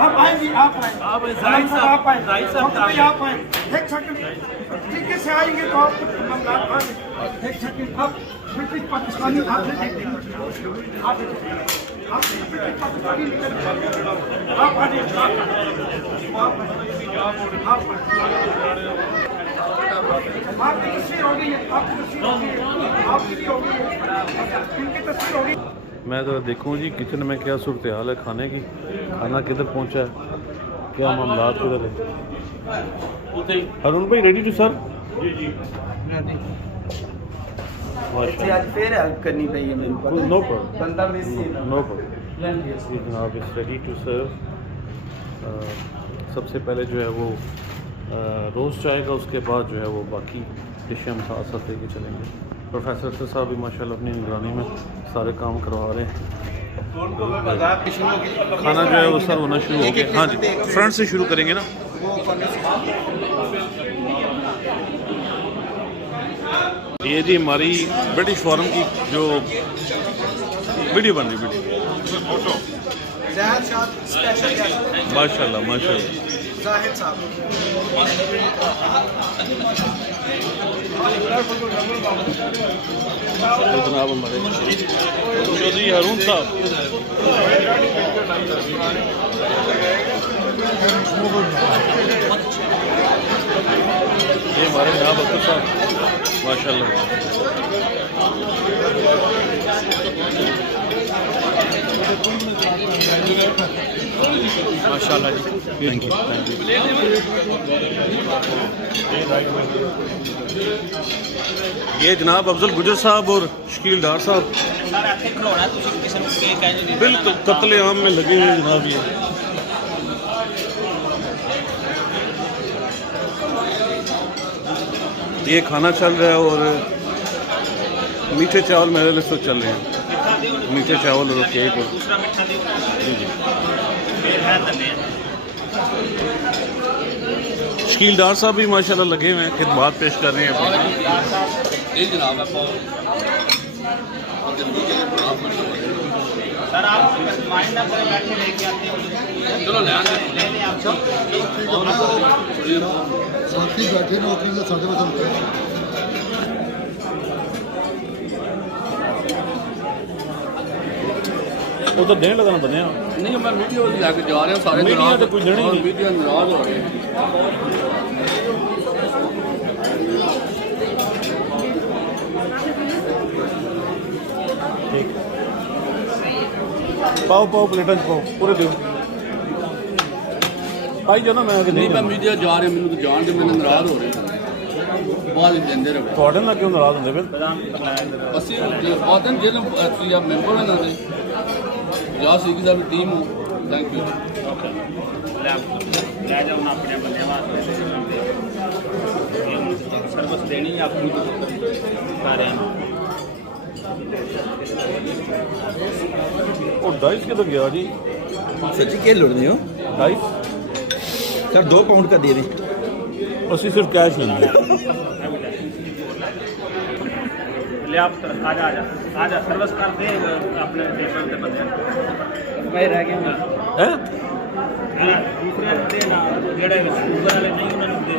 آپ آئیں گی, آپ آئیں, آپ آئیں, آپ آئیں. ایک سیکنڈ, طریقے سے آئیں گے تو آپ ایک سیکنڈ. آپ برٹش پاکستانی آپ کی تصویر ہو گئی ہے, آپ کی تصویر ہو گئی ہے, آپ کی بھی ہو گئی ہے, ان کی تصویر ہو گئی. میں ذرا دیکھوں جی کچن میں کیا صورتحال ہے کھانے کی, کھانا کدھر پہنچا ہے, کیا معاملات کدھر ہے. ہارون بھائی ریڈی ٹو سر؟ پھر ہیلپ کرنی چاہیے میرے کو, نو پرابلم, بندہ مس نو پرابلم. جناب از ریڈی ٹو سرو. سب سے پہلے جو ہے وہ روسٹ آئے گا, اس کے بعد جو ہے وہ باقی ڈشیں ہم ساتھ ساتھ لے کے چلیں گے. پروفیسر اختر صاحب بھی ماشاء اللہ اپنی نگرانی میں سارے کام کروا رہے ہیں. کھانا جو ہے وہ سر ہونا شروع ہو گیا. ہاں جی, فرنٹ سے شروع کریں گے نا. یہ جی ہماری برٹش فورم کی جو ویڈیو بن رہی ماشاء اللہ ماشاء اللہ جناب ہمارے چودھری ہارون صاحب یہ ہمارے جناب اختر صاحب ماشاء اللہ ماشاء اللہ جی تھینک یو یہ جناب افضل گجر صاحب اور شکیل ڈار صاحب بالکل قتل عام میں لگے ہوئے جناب. یہ کھانا چل رہا ہے اور میٹھے چاول میرے لیے چل رہے ہیں, میٹھے چاول اور کیک اور جی جی. شکیل ڈار صاحب بھی ماشاءاللہ لگے ہوئے ہیں, خدمات پیش کر رہے ہیں اپنے. سر آپ مائنڈ نہ کریں, بیٹھے لے کے آتے ہیں, چلو لے لیں آپ ساتھی بیٹھے نوکری سے ساڑھے بجے ادھر دین لگانا بنیا نہیں, میں میڈیا لے کے جا رہا ہوں, سارے میڈیا ناراض ہو رہے ہیں. پاؤ پاؤ پلیٹاں پاؤ پورے دیو آئی جو نا میں نہیں, میں میڈیا جا رہا ہوں, مجھے تو جان دے, میں ناراض ہو رہے ہیں بعد دے رہے. تھوڑے نال کیوں ناراض ہوندے پھر؟ اسی بہت دن جیل آپ ممبر ہیں نا یا سیکی صاحب ٹیم ہوں. Thank you. لے جاؤ اپنے بندے سروس دینی آپ کو کر رہے ہیں. اور ڈائس کدھر گیا جی؟ سر جی کیا لڑ رہے ہو؟ ڈائس سر 2 پاؤنڈ کا دے رہے, اسی صرف کیش میں لے آپ آ جا سروس کر دے اپنے ٹیبل کے بندے میں رہ گیا دوسرے دے نا جڑے شوگر والے نہیں انہوں نے دے.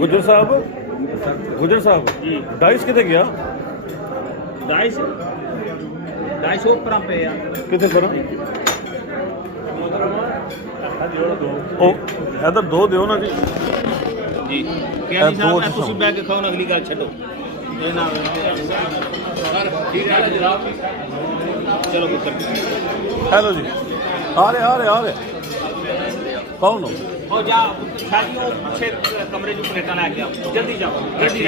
گجر صاحب ڈائس کتنے گیا؟ ڈائس اوپر پہ کتنے پر ادھر 2 دیو نا جی. جی کیا صاحب میں کچھ بیٹھ کے کھاؤ نا, اگلی گل چھڈو. چلو ہیلو جی, آ رہے کون ہو جا شادی پیچھے کمرے جو پلیٹاں لے کے آؤ, جلدی جاؤ, جلدی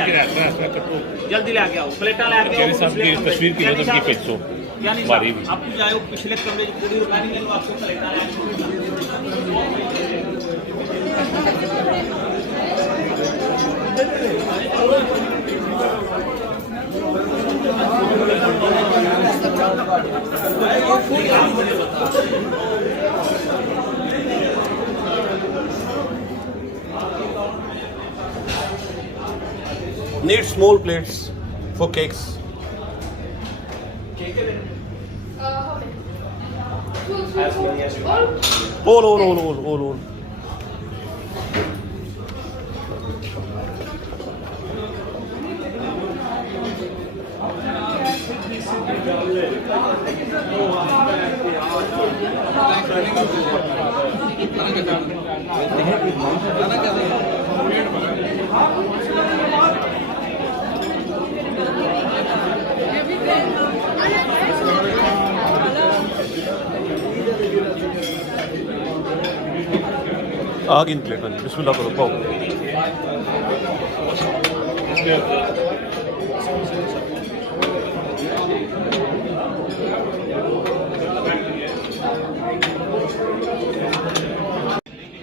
لے کے آؤ پلیٹاں لے کے آؤ. تصویر کی نظر کی پیچھو یعنی آپ جاؤ پچھلے کمرے جو پوری رکانی ہے آپ کو پلیٹاں لے کے Need small plates for cakes. All. آگ ان پلیٹوں جی, بسم اللہ کرو پاؤ.